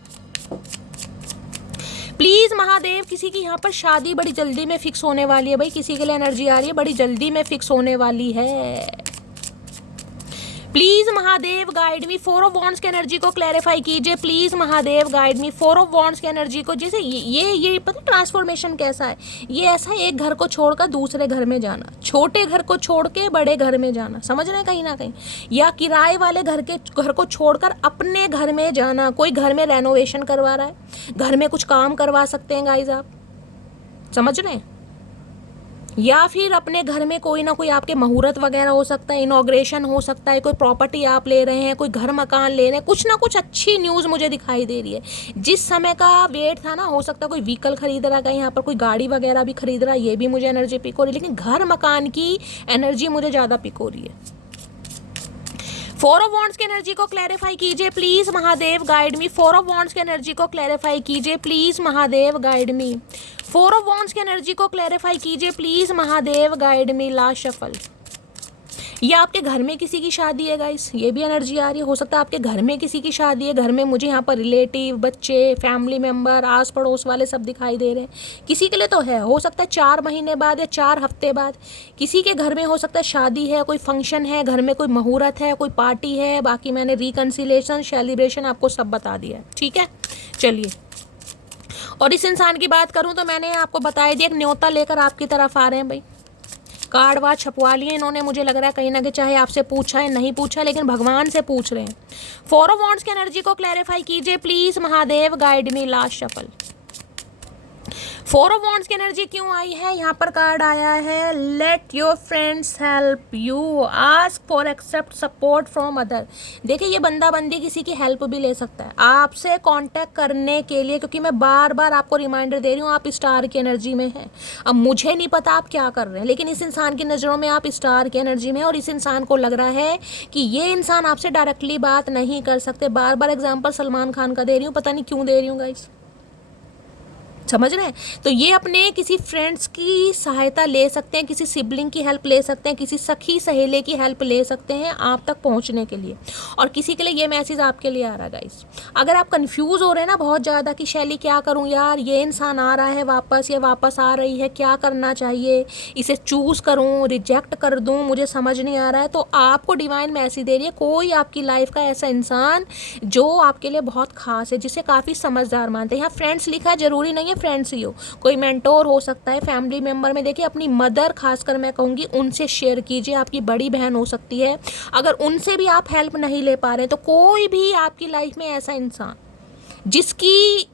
प्लीज़ महादेव, किसी की यहाँ पर शादी बड़ी जल्दी में फिक्स होने वाली है भाई। किसी के लिए एनर्जी आ रही है बड़ी जल्दी में फिक्स होने वाली है। Please Mahadev guide me, 4 of wands की एनर्जी को क्लैरिफाई कीजिए। Please Mahadev guide me, 4 of wands की एनर्जी को। जैसे ये पता ट्रांसफॉर्मेशन कैसा है, ये ऐसा है एक घर को छोड़कर दूसरे घर में जाना, छोटे घर को छोड़ के बड़े घर में जाना, समझ रहे हैं कहीं ना कहीं, या किराए वाले घर को छोड़कर अपने घर में जाना। कोई घर में रेनोवेशन करवा रहा है, घर में कुछ काम करवा सकते हैं गाइज आप, समझ रहे हैं, या फिर अपने घर में कोई ना कोई आपके मुहूर्त वगैरह हो सकता है, इनॉग्रेशन हो सकता है, कोई प्रॉपर्टी आप ले रहे हैं, कोई घर मकान ले रहे हैं, कुछ ना कुछ अच्छी न्यूज़ मुझे दिखाई दे रही है। जिस समय का वेट था ना, हो सकता है कोई व्हीकल खरीद रहा है, यहाँ पर कोई गाड़ी वगैरह भी खरीद रहा है, ये भी मुझे एनर्जी पिक हो रही है, लेकिन घर मकान की एनर्जी मुझे ज़्यादा पिक हो रही है। 4 ऑफ वॉन्ड्स की एनर्जी को क्लैरिफाई कीजिए please Mahadev guide me. 4 of wands की एनर्जी को क्लैरिफाई कीजिए please Mahadev guide me. 4 of wands की एनर्जी को क्लैरिफाई कीजिए please Mahadev guide me. Last shuffle. या आपके घर में किसी की शादी है गाइस, ये भी एनर्जी आ रही है। हो सकता है आपके घर में किसी की शादी है, घर में मुझे यहाँ पर रिलेटिव, बच्चे, फैमिली मेम्बर, आस पड़ोस वाले सब दिखाई दे रहे हैं। किसी के लिए तो है, हो सकता है 4 महीने बाद या 4 हफ्ते बाद किसी के घर में हो सकता है शादी है, कोई फंक्शन है, घर में कोई मुहूर्त है, कोई पार्टी है। बाकी मैंने रिकन्सिलेशन, सेलिब्रेशन आपको सब बता दिया है, ठीक है। चलिए, और इस इंसान की बात करूं तो मैंने आपको बताया दिया, एक न्योता लेकर आपकी तरफ आ रहे हैं भाई। कार्ड वार्ड छपवा लिए इन्होंने, मुझे लग रहा है कहीं ना कहीं, चाहे आपसे पूछा है नहीं पूछा, लेकिन भगवान से पूछ रहे हैं। 4 ऑफ वांड्स की एनर्जी को क्लैरिफाई कीजिए please Mahadev, guide me, last shuffle. 4 of wands की एनर्जी क्यों आई है? यहाँ पर कार्ड आया है, let your friends help you, ask for accept support from other. देखिए, ये बंदा बंदी किसी की हेल्प भी ले सकता है आपसे कांटेक्ट करने के लिए, क्योंकि मैं बार बार आपको रिमाइंडर दे रही हूँ, आप स्टार की एनर्जी में हैं। अब मुझे नहीं पता आप क्या कर रहे हैं, लेकिन इस इंसान की नज़रों में आप स्टार की एनर्जी में हैं, और इस इंसान को लग रहा है कि ये इंसान आपसे डायरेक्टली बात नहीं कर सकते। बार बार एग्जाम्पल सलमान खान का दे रही हूँ, पता नहीं क्यों दे रही हूँ गाइस, समझ रहे हैं? तो ये अपने किसी फ्रेंड्स की सहायता ले सकते हैं, किसी सिबलिंग की हेल्प ले सकते हैं, किसी सखी सहेले की हेल्प ले सकते हैं आप तक पहुंचने के लिए। और किसी के लिए ये मैसेज आपके लिए आ रहा है गाइस, अगर आप कंफ्यूज हो रहे हैं ना बहुत ज़्यादा कि शैली क्या करूं यार, ये इंसान आ रहा है वापस, ये वापस आ रही है, क्या करना चाहिए, इसे चूज़ करूँ, रिजेक्ट कर दूँ, मुझे समझ नहीं आ रहा है, तो आपको डिवाइन मैसेज दे रही है, कोई आपकी लाइफ का ऐसा इंसान जो आपके लिए बहुत खास है, जिसे काफ़ी समझदार मानते हैं। यहाँ फ्रेंड्स लिखा है, ज़रूरी नहीं है फ्रेंड्स ही हो, कोई मेंटोर हो सकता है, फैमिली मेंबर में। देखिए, अपनी मदर खासकर मैं कहूँगी उनसे शेयर कीजिए, आपकी बड़ी बहन हो सकती है, अगर उनसे भी आप हेल्प नहीं ले पा रहे तो कोई भी आपकी लाइफ में ऐसा इंसान जिसकी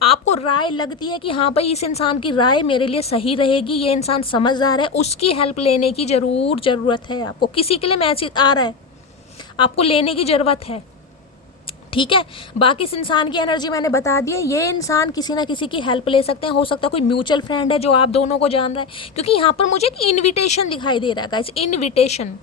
आपको राय लगती है कि हाँ भाई, इस इंसान की राय मेरे लिए सही रहेगी, ये इंसान समझदार है, उसकी हेल्प लेने की ज़रूरत है आपको। किसी के लिए मैसेज आ रहा है, आपको लेने की ज़रूरत है, ठीक है। बाकी इस इंसान की एनर्जी मैंने बता दी है, ये इंसान किसी ना किसी की हेल्प ले सकते हैं। हो सकता है कोई म्यूचुअल फ्रेंड है जो आप दोनों को जान रहा है, क्योंकि यहाँ पर मुझे एक इनविटेशन दिखाई दे रहा है गाइस, इनविटेशन,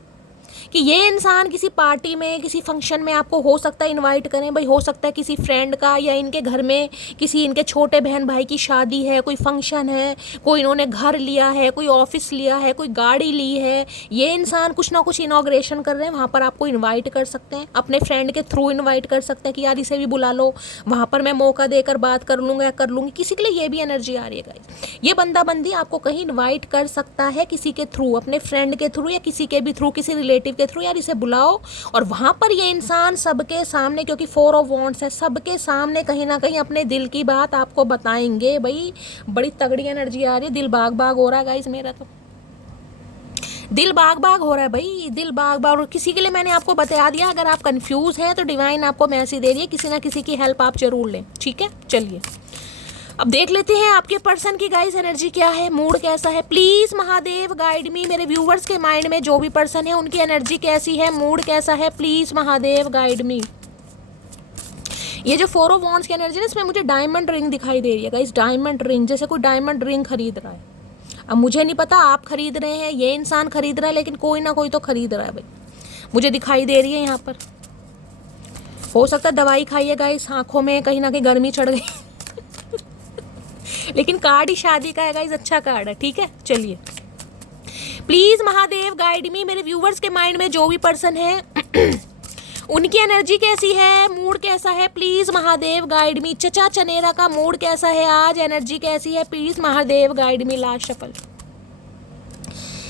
कि ये इंसान किसी पार्टी में, किसी फंक्शन में आपको हो सकता है इनवाइट करें भाई। हो सकता है किसी फ्रेंड का, या इनके घर में किसी इनके छोटे बहन भाई की शादी है, कोई फंक्शन है, कोई इन्होंने घर लिया है, कोई ऑफिस लिया है, कोई गाड़ी ली है, ये इंसान कुछ ना कुछ इनॉग्रेशन कर रहे हैं, वहाँ पर आपको इन्वाइट कर सकते हैं, अपने फ्रेंड के थ्रू इन्वाइट कर सकते हैं कि यार इसे भी बुला लो, वहाँ पर मैं मौका देकर बात कर लूँगा या कर लूँगी। किसी के लिए ये भी एनर्जी आ रही है गाइस, ये बंदा बंदी आपको कहीं इन्वाइट कर सकता है किसी के थ्रू, अपने फ्रेंड के थ्रू या किसी के भी थ्रू, किसी रिलेटिव के थ्रू, यार इसे बुलाओ। और वहाँ पर ये इंसान सबके सामने, क्योंकि 4 ऑफ वांड्स है, सबके सामने कहीं ना कहीं अपने दिल की बात आपको बताएंगे भाई। बड़ी तगड़ी एनर्जी आ रही है, दिल बाग बाग हो रहा है गाइस, मेरा तो दिल बाग बाग हो रहा है भाई, दिल बाग बाग। और किसी के लिए मैंने आपको बता दिया, अगर आप कंफ्यूज हैं तो डिवाइन आपको मैसेज दे रही है, किसी ना किसी की हेल्प आप जरूर लें, ठीक है। चलिए, अब देख लेते हैं आपके पर्सन की गाइस एनर्जी क्या है, मूड कैसा है। प्लीज महादेव गाइड मी, मेरे व्यूवर्स के माइंड में जो भी पर्सन है उनकी एनर्जी कैसी है, मूड कैसा है, प्लीज महादेव गाइड मी। ये जो 4 ऑफ वांड्स की एनर्जी है, इसमें मुझे डायमंड रिंग दिखाई दे रही है गाइस, डायमंड रिंग, जैसे कोई डायमंड रिंग खरीद रहा है। अब मुझे नहीं पता आप खरीद रहे हैं, ये इंसान खरीद रहा है, लेकिन कोई ना कोई तो खरीद रहा है भाई, मुझे दिखाई दे रही है यहाँ पर। हो सकता है दवाई खाइए गाइस, आंखों में कहीं ना कहीं गर्मी चढ़ गई लेकिन कार्ड ही शादी का है गाइस, अच्छा कार्ड है, ठीक है। चलिए, प्लीज महादेव गाइड मी, मेरे व्यूवर्स के माइंड में जो भी पर्सन है उनकी एनर्जी कैसी है, मूड कैसा है, प्लीज महादेव गाइड मी। चचा चनेरा का मूड कैसा है आज, एनर्जी कैसी है, please Mahadev guide me. Last shuffle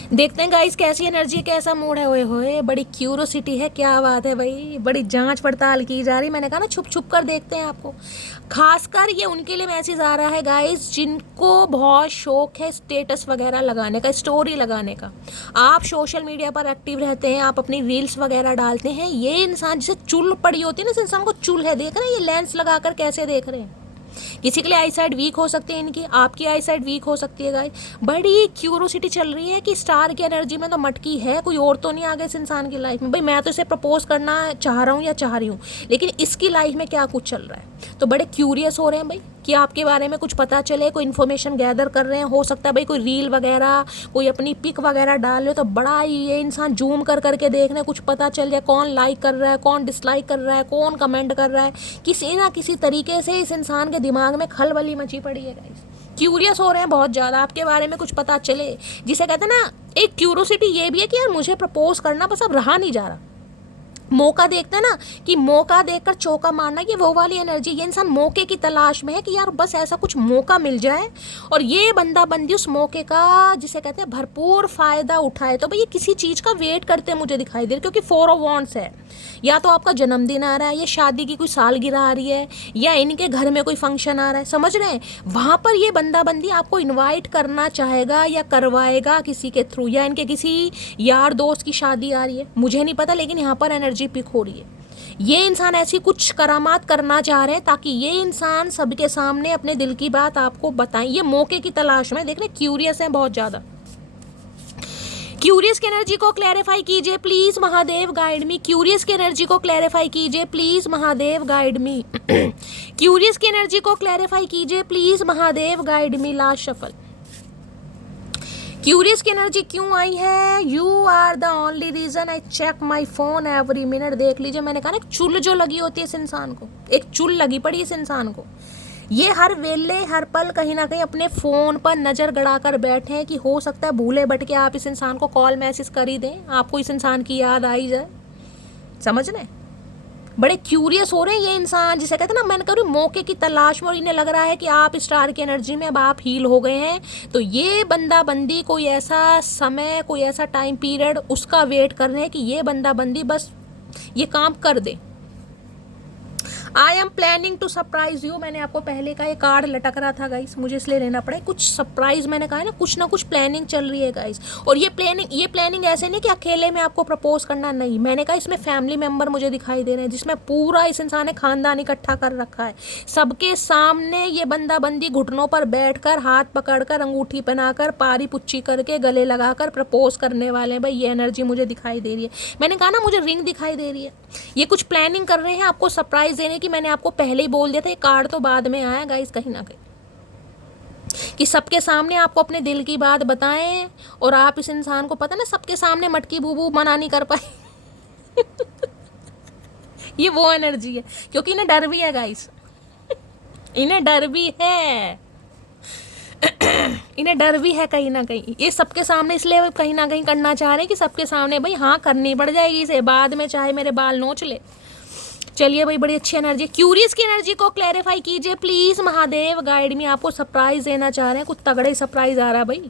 देखते हैं गाइस कैसी एनर्जी, कैसा मूड है। ओए होए, बड़ी क्यूरोसिटी है, क्या बात है भाई, बड़ी जांच पड़ताल की जा रही। मैंने कहा ना, छुप छुप कर देखते हैं आपको। खासकर ये उनके लिए मैसेज आ रहा है गाइस जिनको बहुत शौक है स्टेटस वगैरह लगाने का, स्टोरी लगाने का। आप सोशल मीडिया पर एक्टिव रहते हैं, आप अपनी रील्स वगैरह डालते हैं। ये इंसान जिसे चुल पड़ी होती है ना, इस इंसान को चुल है, देख रहे हैं ये लेंस लगाकर कैसे देख रहे हैं। किसी के लिए आई साइड वीक हो सकती है इनकी, आपकी आई साइड वीक हो सकती है गाइस। बड़ी क्यूरोसिटी चल रही है कि स्टार की एनर्जी में तो मटकी है, कोई और तो नहीं आ गया इस इंसान की लाइफ में। भाई मैं तो इसे प्रपोज करना चाह रहा हूँ या चाह रही हूँ, लेकिन इसकी लाइफ में क्या कुछ चल रहा है, तो बड़े क्यूरियस हो रहे हैं भाई कि आपके बारे में कुछ पता चले, कोई इन्फॉर्मेशन गैदर कर रहे हैं। हो सकता है भाई कोई रील वगैरह, कोई अपनी पिक वगैरह डाल रहे हो, तो बड़ा ही ये इंसान जूम कर करके देख रहे हैं, कुछ पता चल जाए कौन लाइक कर रहा है, कौन डिसलाइक कर रहा है, कौन कमेंट कर रहा है। किसी ना किसी तरीके से इस इंसान के दिमाग में खलबली मची पड़ी है गाइस। क्यूरियस हो रहे हैं बहुत ज़्यादा, आपके बारे में कुछ पता चले, जिसे कहते हैं ना एक क्यूरोसिटी ये भी है कि यार मुझे प्रपोज करना बस अब रहा नहीं जा रहा। मौका देखते हैं ना कि मौका देखकर चौका मारना, ये वो वाली एनर्जी। ये इंसान मौके की तलाश में है कि यार बस ऐसा कुछ मौका मिल जाए और ये बंदा बंदी उस मौके का जिसे कहते हैं भरपूर फ़ायदा उठाए। तो भाई ये किसी चीज़ का वेट करते मुझे दिखाई दे रहे, क्योंकि 4 ऑफ वॉन्ड्स है। या तो आपका जन्मदिन आ रहा है, या शादी की कोई सालगिरह आ रही है, या इनके घर में कोई फंक्शन आ रहा है, समझ रहे हैं। वहाँ पर ये बंदा बंदी आपको इन्वाइट करना चाहेगा या करवाएगा किसी के थ्रू, या इनके किसी यार दोस्त की शादी आ रही है, मुझे नहीं पता, लेकिन यहाँ पर एनर्जी पिक हो रही है। ये इंसान ऐसी कुछ करामात करना चाह रहे हैं ताकि ये इंसान सबके सामने अपने दिल की बात आपको बताएं। ये मौके की तलाश में देख रहे, क्यूरियस हैं बहुत ज़्यादा। क्यूरियस की एनर्जी को क्लैरिफाई कीजिए please Mahadev, guide me. Curious की एनर्जी को क्लैरिफाई कीजिए please Mahadev, guide me. Curious की एनर्जी को क्लैरिफाई कीजिए please Mahadev, guide me. Last shuffle. Curious की एनर्जी क्यों आई है? You are the only reason I check my phone every minute. देख लीजिए, मैंने कहा ना एक चुल जो लगी होती है इस इंसान को, एक चुल लगी पड़ी इस इंसान को। ये हर वेले हर पल कहीं ना कहीं अपने फ़ोन पर नज़र गड़ाकर बैठे हैं कि हो सकता है भूले भटके आप इस इंसान को कॉल मैसेज कर ही दें, आपको इस इंसान की याद आई जाए। समझ रहे? बड़े क्यूरियस हो रहे हैं ये इंसान, जिसे कहते हैं ना, मैंने कह रही मौके की तलाश में, और इन्हें लग रहा है कि आप स्टार की एनर्जी में अब आप हील हो गए हैं। तो ये बंदा बंदी कोई ऐसा समय, कोई ऐसा टाइम पीरियड उसका वेट कर रहे हैं कि ये बंदा बंदी बस ये काम कर दे। I am planning to surprise you. मैंने आपको पहले का ये कार्ड लटक रहा था गाइस, मुझे इसलिए लेना पड़ा। कुछ सरप्राइज, मैंने कहा है ना कुछ प्लानिंग चल रही है गाइस। और ये प्लानिंग ऐसे नहीं कि अकेले में आपको प्रपोज करना, नहीं। मैंने कहा इसमें फैमिली मेम्बर मुझे दिखाई दे रहे हैं, जिसमें पूरा इस इंसान ने खानदान इकट्ठा कर रखा है। सबके सामने ये बंदा बंदी घुटनों पर बैठकर, हाथ पकड़कर, अंगूठी पहनाकर, पारी पुच्ची करके, गले लगाकर प्रपोज करने वाले हैं। भाई ये एनर्जी मुझे दिखाई दे रही है। मैंने कहा ना मुझे रिंग दिखाई दे रही है। ये कुछ प्लानिंग कर रहे हैं आपको सरप्राइज देने की। मैंने आपको पहले ही बोल दिया था, ये कार्ड तो बाद में आया गाइस, कहीं ना कहीं कि सबके सामने आपको अपने दिल की बात बताएं, और आप इस इंसान को पता ना सबके सामने मटकी बूबू मना नहीं कर पाए। ये वो एनर्जी है, क्योंकि इन्हें डर भी है गाइस, इन्हें डर भी है, इन्हें डर भी है कहीं ना कहीं। ये सबके सामने इसलिए कहीं ना कहीं करना चाह रहे हैं कि सबके सामने भाई हाँ करनी पड़ जाएगी इसे, बाद में चाहे मेरे बाल नोच ले। चलिए भाई, बड़ी अच्छी एनर्जी। क्यूरियस की एनर्जी को क्लैरिफाई कीजिए प्लीज महादेव, गाइड मी। आपको सरप्राइज देना चाह रहे हैं, कुछ तगड़े सरप्राइज आ रहा है भाई।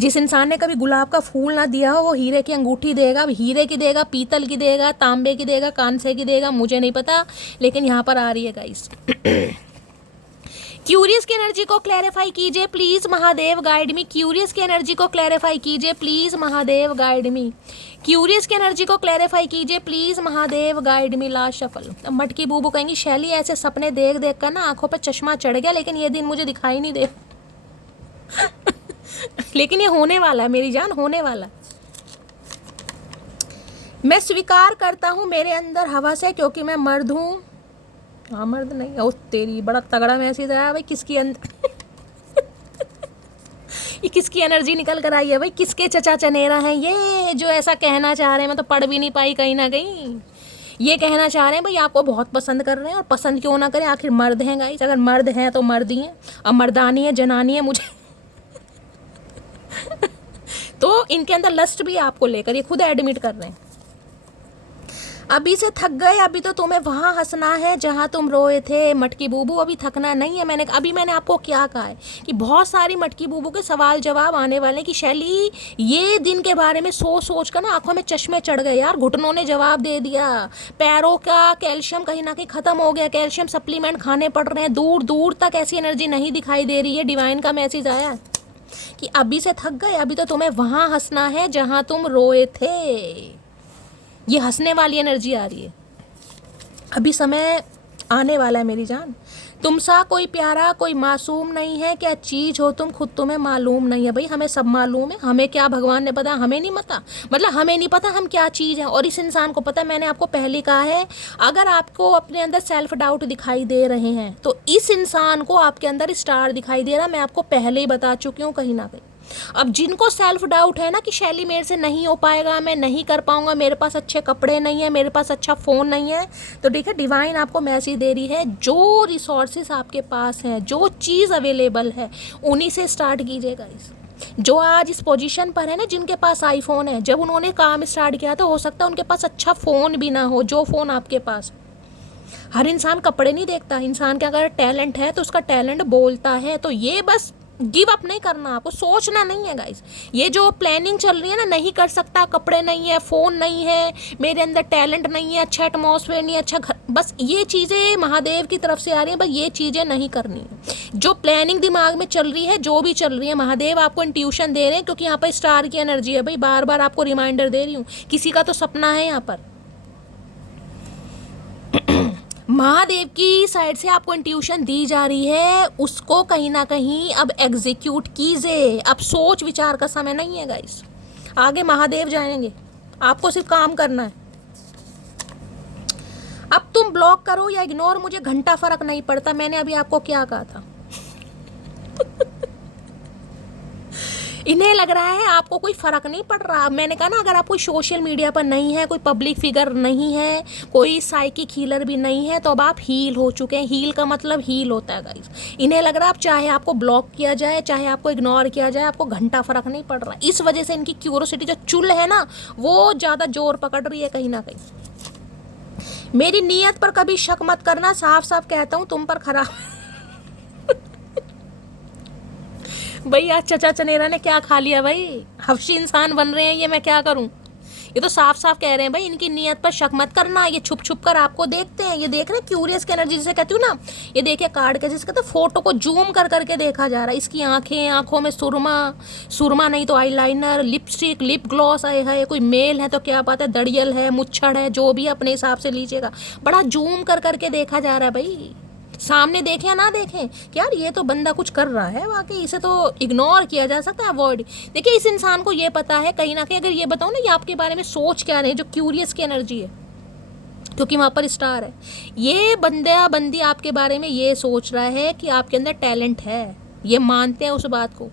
जिस इंसान ने कभी गुलाब का फूल ना दिया हो, वो हीरे की अंगूठी देगा। अब हीरे की देगा, पीतल की देगा, तांबे की देगा, कांसे की देगा, मुझे नहीं पता, लेकिन यहाँ पर आ रही है गाइस। क्यूरियस की एनर्जी को क्लैरिफाई कीजिए please Mahadev, guide me. Curious की एनर्जी को क्लैरिफाई कीजिए please Mahadev, guide me. Curious की एनर्जी को क्लैरिफाई कीजिए please Mahadev, guide me. Last shuffle. अब मटकी बूबू कहेंगी शैली ऐसे सपने देख देख कर ना आंखों पर चश्मा चढ़ गया, लेकिन ये दिन मुझे दिखाई नहीं दे। लेकिन ये होने वाला है मेरी जान, होने वाला। मैं स्वीकार करता हूँ मेरे अंदर हवस है, क्योंकि मैं मर्द हूँ। हाँ मर्द नहीं, ओ तेरी बड़ा तगड़ा मैसेज आया भाई। किसकी अंदर ये किसकी एनर्जी निकल कर आई है भाई? किसके चचा चनेरा हैं ये जो ऐसा कहना चाह रहे हैं? मैं तो पढ़ भी नहीं पाई कहीं ना कहीं। ये कहना चाह रहे हैं भाई आपको बहुत पसंद कर रहे हैं, और पसंद क्यों ना करें, आखिर मर्द हैं गाइस। अगर मर्द हैं तो मर्द ही हैं, अब मर्दानी है, जनानी है मुझे। तो इनके अंदर लस्ट भी है आपको लेकर, ये खुद एडमिट कर रहे हैं। अभी से थक गए, अभी तो तुम्हें वहाँ हंसना है जहाँ तुम रोए थे मटकी बूबू, अभी थकना नहीं है। मैंने आपको क्या कहा है कि बहुत सारी मटकी बूबू के सवाल जवाब आने वाले हैं कि शैली ये दिन के बारे में सोच कर ना आंखों में चश्मे चढ़ गए यार। घुटनों ने जवाब दे दिया, पैरों का कैल्शियम कहीं ना कहीं ख़त्म हो गया, कैल्शियम सप्लीमेंट खाने पड़ रहे हैं, दूर दूर तक ऐसी एनर्जी नहीं दिखाई दे रही है। डिवाइन का मैसेज आया कि अभी से थक गए, अभी तो तुम्हें वहाँ हंसना है जहाँ तुम रोए थे। ये हंसने वाली एनर्जी आ रही है। अभी समय आने वाला है मेरी जान। तुम सा कोई प्यारा, कोई मासूम नहीं है। क्या चीज़ हो तुम, खुद तुम्हें मालूम नहीं है। भाई हमें सब मालूम है, हमें क्या भगवान ने पता, हमें नहीं पता। मतलब हमें नहीं पता हम क्या चीज़ है, और इस इंसान को पता। मैंने आपको पहले कहा है, अगर आपको अपने अंदर सेल्फ डाउट दिखाई दे रहे हैं तो इस इंसान को आपके अंदर स्टार दिखाई दे रहा। मैं आपको पहले ही बता चुकी हूँ कहीं ना कहीं। अब जिनको सेल्फ डाउट है ना कि शैली मेरे से नहीं हो पाएगा, मैं नहीं कर पाऊंगा, मेरे पास अच्छे कपड़े नहीं है, मेरे पास अच्छा फ़ोन नहीं है, तो देखिए डिवाइन आपको मैसेज दे रही है, जो रिसोर्सेज आपके पास हैं, जो चीज़ अवेलेबल है, उन्हीं से स्टार्ट कीजिएगा। जो आज इस पोजीशन पर है ना, जिनके पास आईफोन है, जब उन्होंने काम स्टार्ट किया तो हो सकता है उनके पास अच्छा फ़ोन भी ना हो जो फ़ोन आपके पास है। हर इंसान कपड़े नहीं देखता, इंसान के अगर टैलेंट है तो उसका टैलेंट बोलता है। तो ये बस गिव अप नहीं करना, आपको सोचना नहीं है गाइस। ये जो प्लानिंग चल रही है ना, नहीं कर सकता, कपड़े नहीं है, फ़ोन नहीं है, मेरे अंदर टैलेंट नहीं है, अच्छा एटमॉस्फेयर नहीं है, अच्छा घर, बस ये चीज़ें महादेव की तरफ से आ रही हैं, बस ये चीज़ें नहीं करनी है। जो प्लानिंग दिमाग में चल रही है, जो भी चल रही है, महादेव आपको इंट्यूशन दे रहे हैं, क्योंकि यहाँ पर स्टार की एनर्जी है भाई, बार बार आपको रिमाइंडर दे रही हूँ। किसी का तो सपना है यहाँ पर, महादेव की साइड से आपको इंट्यूशन दी जा रही है, उसको कहीं ना कहीं अब एग्जीक्यूट कीजिए। अब सोच विचार का समय नहीं है गाइस, आगे महादेव जाएंगे, आपको सिर्फ काम करना है। अब तुम ब्लॉक करो या इग्नोर, मुझे घंटा फर्क नहीं पड़ता। मैंने अभी आपको क्या कहा था इन्हें लग रहा है आपको कोई फ़र्क नहीं पड़ रहा। मैंने कहा ना, अगर आप कोई सोशल मीडिया पर नहीं है, कोई पब्लिक फिगर नहीं है, कोई साइकिक हीलर भी नहीं है, तो अब आप हील हो चुके हैं। हील का मतलब हील होता है गाइस। इन्हें लग रहा है आप चाहे आपको ब्लॉक किया जाए, चाहे आपको इग्नोर किया जाए, आपको घंटा फ़र्क नहीं पड़ रहा। इस वजह से इनकी क्यूरोसिटी जो चुल है ना, वो ज़्यादा जोर पकड़ रही है कहीं ना कहीं। मेरी नीयत पर कभी शक मत करना, साफ साफ कहता हूँ, तुम पर खराब भाई आज चचा चनेरा ने क्या खा लिया भाई, हफ्शी इंसान बन रहे हैं ये, मैं क्या करूं। ये तो साफ साफ कह रहे हैं भाई, इनकी नीयत पर शक मत करना, ये छुप छुप कर आपको देखते हैं। ये देख रहे हैं क्यूरियस की एनर्जी जिसे कहती हूँ ना, ये देखिए कार्ड के जिसके तो फोटो को जूम कर करके देखा जा रहा है। इसकी आंखें, आंखों में सुरमा नहीं तो आईलाइनर, लिपस्टिक, लिप ग्लॉस आए है, कोई मेल है तो क्या बात है, दड़ियल है, मुच्छड़ है, जो भी अपने हिसाब से लीजिएगा, बड़ा जूम कर करके देखा जा रहा है भाई। सामने देखें या ना देखें कि यार ये तो बंदा कुछ कर रहा है, वाकई इसे तो इग्नोर किया जा सकता है, अवॉइड। देखिए इस इंसान को ये पता है कहीं ना कहीं, अगर ये बताऊँ ना ये आपके बारे में सोच क्या रहे, जो क्यूरियस की एनर्जी है, क्योंकि वहाँ पर स्टार है, ये बंदा बंदी आपके बारे में ये सोच रहा है कि आपके अंदर टैलेंट है, ये मानते हैं उस बात को।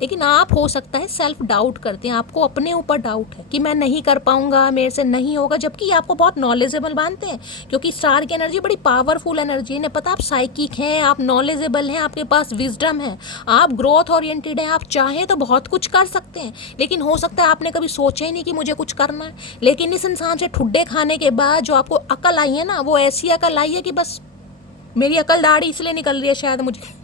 लेकिन आप हो सकता है सेल्फ डाउट करते हैं, आपको अपने ऊपर डाउट है कि मैं नहीं कर पाऊंगा, मेरे से नहीं होगा, जबकि आपको बहुत नॉलेजेबल मानते हैं, क्योंकि स्टार की एनर्जी बड़ी पावरफुल एनर्जी है। इन्हें पता आप साइकिक हैं, आप नॉलेजेबल हैं, आपके पास विजडम है, आप ग्रोथ ओरिएंटेड हैं, आप चाहें तो बहुत कुछ कर सकते हैं। लेकिन हो सकता है आपने कभी सोचा ही नहीं कि मुझे कुछ करना है। लेकिन इस इंसान से ठुड्डे खाने के बाद जो आपको अकल आई है ना, वो ऐसी अकल आई है कि बस मेरी अकल दाढ़ी इसलिए निकल रही है शायद मुझे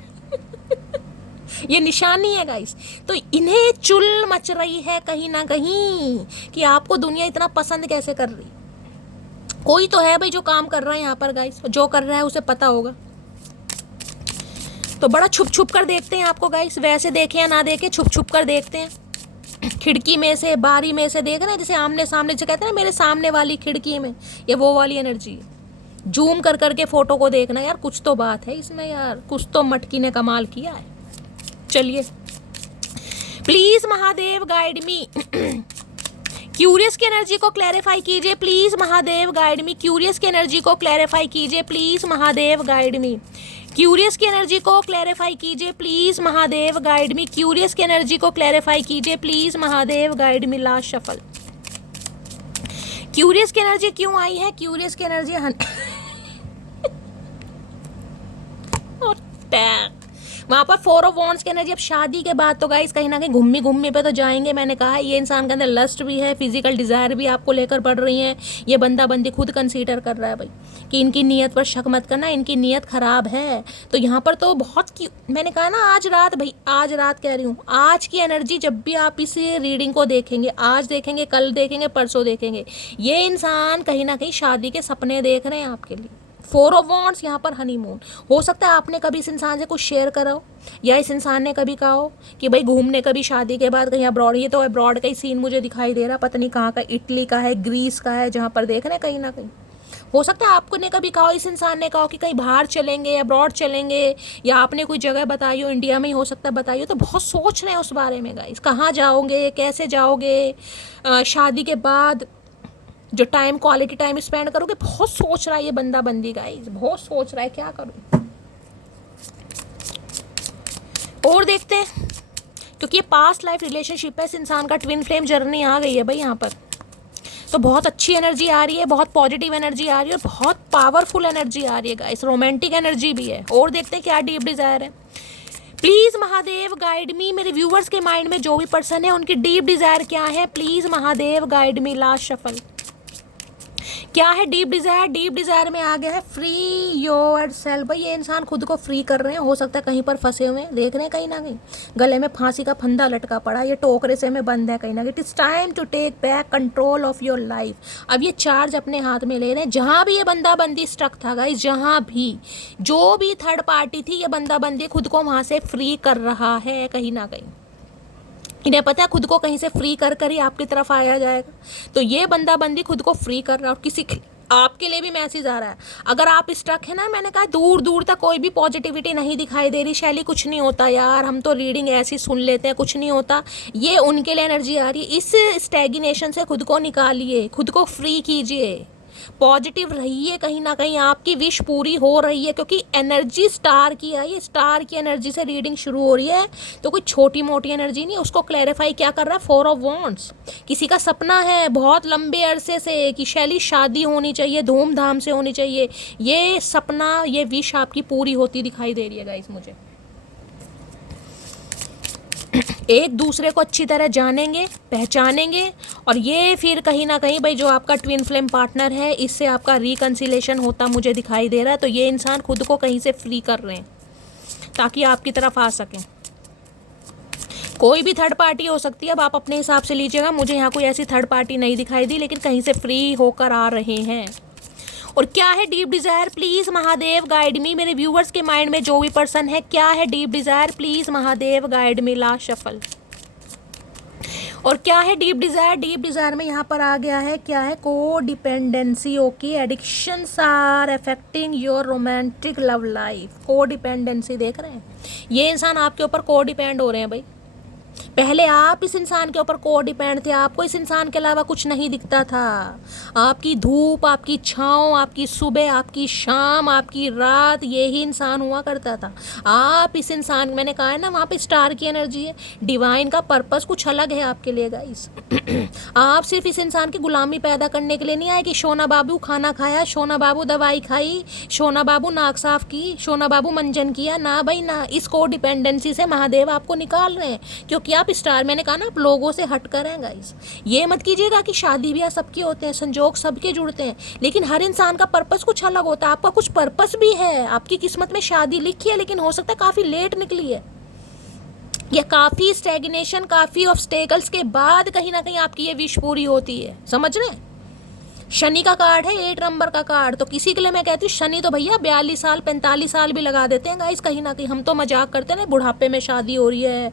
ये निशानी है गाइस। तो इन्हें चुल मच रही है कहीं ना कहीं कि आपको दुनिया इतना पसंद कैसे कर रही। कोई तो है भाई जो काम कर रहा है यहाँ पर गाइस, जो कर रहा है उसे पता होगा। तो बड़ा छुप छुप कर देखते हैं आपको गाइस, वैसे देखें या ना देखें, छुप छुप कर देखते हैं। खिड़की में से, बारी में से देख रहे हैं, जैसे आमने सामने से कहते हैं ना, मेरे सामने वाली खिड़की में, ये वो वाली एनर्जी है। जूम कर करके फोटो को देखना यार, कुछ तो बात है इसमें यार, कुछ तो मटकी ने कमाल किया है। चलिए please Mahadev guide me curious की एनर्जी को क्लैरिफाई कीजिए please Mahadev guide me. Curious की एनर्जी को क्लैरिफाई कीजिए please Mahadev guide me. Curious की एनर्जी को क्लैरिफाई कीजिए please Mahadev guide me. Curious की एनर्जी को क्लैरिफाई कीजिए please Mahadev guide me. Last shuffle. Curious की एनर्जी क्यों आई है? क्यूरियस की एनर्जी वहाँ पर 4 ऑफ वॉन्ड्स की एनर्जी। अब शादी के बाद तो गाइस कहीं ना कहीं घूमी पे तो जाएंगे। मैंने कहा ये इंसान के अंदर लस्ट भी है, फिजिकल डिज़ायर भी आपको लेकर बढ़ रही हैं। ये बंदा बंदी खुद कंसीडर कर रहा है भाई कि इनकी नीयत पर शक मत करना, इनकी नीयत ख़राब है। तो यहाँ पर तो बहुत मैंने कहा ना, आज रात भाई, आज रात कह रही हूँ, आज की एनर्जी जब भी आप इस रीडिंग को देखेंगे, आज देखेंगे, कल देखेंगे, परसों देखेंगे, ये इंसान कहीं ना कहीं शादी के सपने देख रहे हैं आपके लिए। 4 ऑफ वॉन्ड्स, यहाँ पर हनीमून। हो सकता है आपने कभी इस इंसान से कुछ शेयर करा हो, या इस इंसान ने कभी कहा हो कि भाई घूमने कभी शादी के बाद कहीं अब्रॉड। ये तो अब्रॉड का ही सीन मुझे दिखाई दे रहा, पता नहीं कहाँ का, इटली का है, ग्रीस का है, जहाँ पर देख रहे हैं कहीं ना कहीं। हो सकता है आपको ने कभी कहा हो, इस इंसान ने कहा हो कि कहीं बाहर चलेंगे, अब्रॉड चलेंगे, या आपने कोई जगह बताई हो, इंडिया में ही हो सकता है बताई हो। तो बहुत सोच रहे हैं उस बारे में गाइस, कहाँ जाओगे, कैसे जाओगे, शादी के बाद जो टाइम, क्वालिटी टाइम स्पेंड करोगे। बहुत सोच रहा है ये बंदा बंदी गाइस, बहुत सोच रहा है क्या करूं। और देखते हैं क्योंकि ये पास्ट लाइफ रिलेशनशिप है, इस इंसान का ट्विन फ्लेम जर्नी आ गई है भाई यहाँ पर। तो बहुत अच्छी एनर्जी आ रही है, बहुत पॉजिटिव एनर्जी आ रही है और बहुत पावरफुल एनर्जी आ रही है गाइस, रोमांटिक एनर्जी भी है। और देखते हैं क्या डीप डिजायर है। प्लीज महादेव गाइड मी, मेरे व्यूवर्स के माइंड में जो भी पर्सन है उनकी डीप डिजायर क्या है, please Mahadev guide me. Last shuffle क्या है डीप डिजायर? डीप डिजायर में आ गया है फ्री योर सेल्फ। भाई ये इंसान खुद को फ्री कर रहे हैं, हो सकता है कहीं पर फंसे हुए हैं, देख रहे हैं कहीं ना कहीं गले में फांसी का फंदा लटका पड़ा, ये टोकरे से में बंद है कहीं ना कहीं। It is time to take back control of your life. अब ये चार्ज अपने हाथ में ले रहे हैं। जहां भी ये बंदा बंदी स्ट्रक था गाइस, जहां भी जो भी थर्ड पार्टी थी, ये बंदा बंदी खुद को वहां से फ्री कर रहा है कहीं ना कहीं। इन्हें पता है खुद को कहीं से फ्री कर कर ही आपकी तरफ आया जाएगा। तो ये बंदा बंदी खुद को फ्री कर रहा है। और किसी आपके लिए भी मैसेज आ रहा है, अगर आप स्ट्रक है ना, मैंने कहा दूर दूर तक कोई भी पॉजिटिविटी नहीं दिखाई दे रही, शैली कुछ नहीं होता यार, हम तो रीडिंग ऐसी सुन लेते हैं, कुछ नहीं होता, ये उनके लिए एनर्जी आ रही है। इस स्टैग्नेशन से खुद को निकालिए, खुद को फ्री कीजिए, पॉजिटिव रहिए। कहीं ना कहीं आपकी विश पूरी हो रही है, क्योंकि एनर्जी स्टार की आई है, स्टार की एनर्जी से रीडिंग शुरू हो रही है। तो कोई छोटी मोटी एनर्जी नहीं, उसको क्लैरिफाई क्या कर रहा है, 4 ऑफ वॉन्ड्स। किसी का सपना है बहुत लंबे अरसे से कि शैली शादी होनी चाहिए, धूमधाम से होनी चाहिए, ये सपना, ये विश आपकी पूरी होती दिखाई दे रही है गाइस मुझे। एक दूसरे को अच्छी तरह जानेंगे, पहचानेंगे, और ये फिर कहीं ना कहीं भाई जो आपका ट्विन फ्लेम पार्टनर है, इससे आपका रिकन्सिलेशन होता मुझे दिखाई दे रहा है। तो ये इंसान खुद को कहीं से फ्री कर रहे हैं ताकि आपकी तरफ आ सकें। कोई भी थर्ड पार्टी हो सकती है, अब आप अपने हिसाब से लीजिएगा। मुझे यहाँ कोई ऐसी थर्ड पार्टी नहीं दिखाई दी, लेकिन कहीं से फ्री होकर आ रहे हैं। और क्या है deep Dzire? Please Mahadev guide मी, मेरे व्यूवर्स के माइंड में जो भी पर्सन है, क्या है deep Dzire? Please Mahadev guide me. Last shuffle. और क्या है डीप डिजायर? डीप डिजायर में यहाँ पर आ गया है, क्या है, codependency. Okay, addictions are affecting your romantic love life. Codependency देख रहे हैं, ये इंसान आपके ऊपर को डिपेंड हो रहे हैं भाई। पहले आप इस इंसान के ऊपर को डिपेंड थे, आपको इस इंसान के अलावा कुछ नहीं दिखता था। आपकी धूप, आपकी छाँव, आपकी सुबह, आपकी शाम, आपकी रात, यही इंसान हुआ करता था। आप इस इंसान, मैंने कहा है ना, वहाँ पे स्टार की एनर्जी है, डिवाइन का पर्पस कुछ अलग है आपके लिए गाइस। आप सिर्फ इस इंसान की गुलामी पैदा करने के लिए नहीं आए कि शोना बाबू खाना खाया, शोना बाबू दवाई खाई, शोना बाबू नाक साफ की, शोना बाबू मंजन किया। ना भाई ना, इस को डिपेंडेंसी से महादेव आपको निकाल रहे हैं, क्योंकि आप स्टार, मैंने कहा ना, आप लोगों से हट कर हैं गाइस। ये मत कीजिएगा कि शादी ब्याह सबके होते हैं, संजोग सबके जुड़ते हैं, लेकिन हर इंसान का पर्पस कुछ अलग होता है। आपका कुछ पर्पस भी है, आपकी किस्मत में शादी लिखी है, लेकिन हो सकता है काफ़ी लेट निकली है, या काफ़ी स्टैग्नेशन, काफ़ी ऑब्स्टेकल्स के बाद कहीं ना कहीं आपकी ये विश पूरी होती है। समझ रहे हैं? शनि का कार्ड है, 8 नंबर का कार्ड। तो किसी के लिए मैं कहती हूँ शनि तो भैया 42 साल 45 साल भी लगा देते हैं गाइस कहीं ना कहीं। हम तो मजाक करते हैं ना, बुढ़ापे में शादी हो रही है,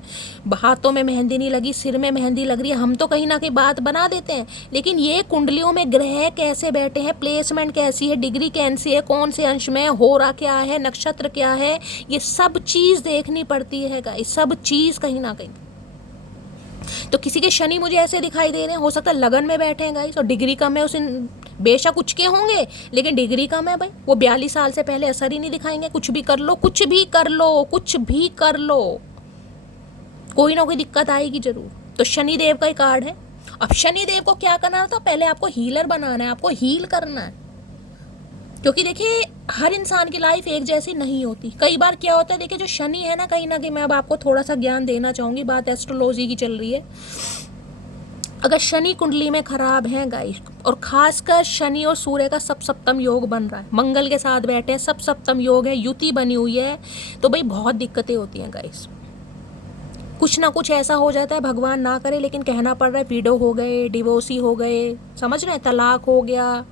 हाथों में मेहंदी नहीं लगी, सिर में मेहंदी लग रही है, हम तो कहीं ना कहीं बात बना देते हैं। लेकिन ये कुंडलियों में ग्रह कैसे बैठे हैं, प्लेसमेंट कैसी है, डिग्री कैसी है, कौन से अंश में हो रहा, क्या है, नक्षत्र क्या है, ये सब चीज़ देखनी पड़ती है गाइस, सब चीज़ कहीं ना कहीं। तो किसी के शनि मुझे ऐसे दिखाई दे रहे हैं, हो सकता है लगन में बैठे हैं गाइस, और डिग्री कम है, उसे बेशक कुछ के होंगे लेकिन डिग्री कम है भाई। वो 42 साल से पहले असर ही नहीं दिखाएंगे। कुछ भी कर लो, कुछ भी कर लो, कुछ भी कर लो, कोई ना कोई दिक्कत आएगी जरूर। तो शनिदेव का ही कार्ड है। अब शनिदेव को क्या करना था, पहले आपको हीलर बनाना है, आपको हील करना है, क्योंकि देखिए हर इंसान की लाइफ एक जैसी नहीं होती। कई बार क्या होता है, देखिए जो शनि है ना कहीं मैं अब आपको थोड़ा सा ज्ञान देना चाहूँगी, बात एस्ट्रोलॉजी की चल रही है। अगर शनि कुंडली में खराब है गाइस, और खासकर शनि और सूर्य का सप्तम योग बन रहा है, मंगल के साथ बैठे हैं, सप्तम योग है, युति बनी हुई है, तो भाई बहुत दिक्कतें होती हैं गाइस। कुछ ना कुछ ऐसा हो जाता है, भगवान ना करे लेकिन कहना पड़ रहा है, विडो हो गए, डिवोर्सी हो गए, समझ रहे हैं, तलाक हो गया,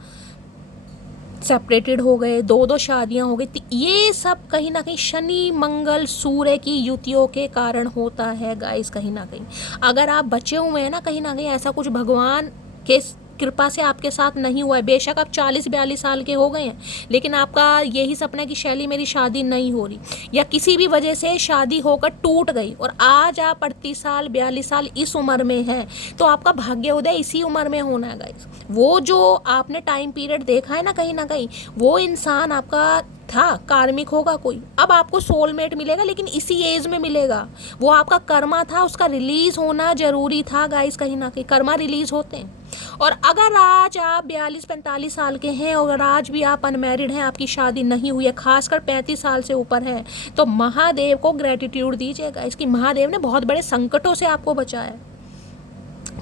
सेपरेटेड हो गए, 2 शादियां हो गई। तो ये सब कहीं ना कहीं शनि मंगल सूर्य की युतियों के कारण होता है गाइस कहीं ना कहीं। अगर आप बचे हुए हैं ना कहीं ऐसा कुछ भगवान के कृपा से आपके साथ नहीं हुआ है, बेशक आप 40-42 साल के हो गए हैं, लेकिन आपका यही सपना है कि शैली मेरी शादी नहीं हो रही, या किसी भी वजह से शादी होकर टूट गई, और आज आप 38 साल 42 साल इस उम्र में हैं, तो आपका भाग्योदय इसी उम्र में होना है गाइस। वो जो आपने टाइम पीरियड देखा है ना कहीं वो इंसान आपका था, कार्मिक होगा कोई, अब आपको सोलमेट मिलेगा, लेकिन इसी एज में मिलेगा। वो आपका कर्मा था, उसका रिलीज होना जरूरी था गाइस, कहीं ना कहीं कर्मा रिलीज होते हैं। और अगर आज आप 42-45 साल के हैं और आज भी आप अनमैरिड हैं, आपकी शादी नहीं हुई है, खासकर 35 साल से ऊपर है, तो महादेव को ग्रेटिट्यूड दीजिएगा। इसकी महादेव ने बहुत बड़े संकटों से आपको बचाया है।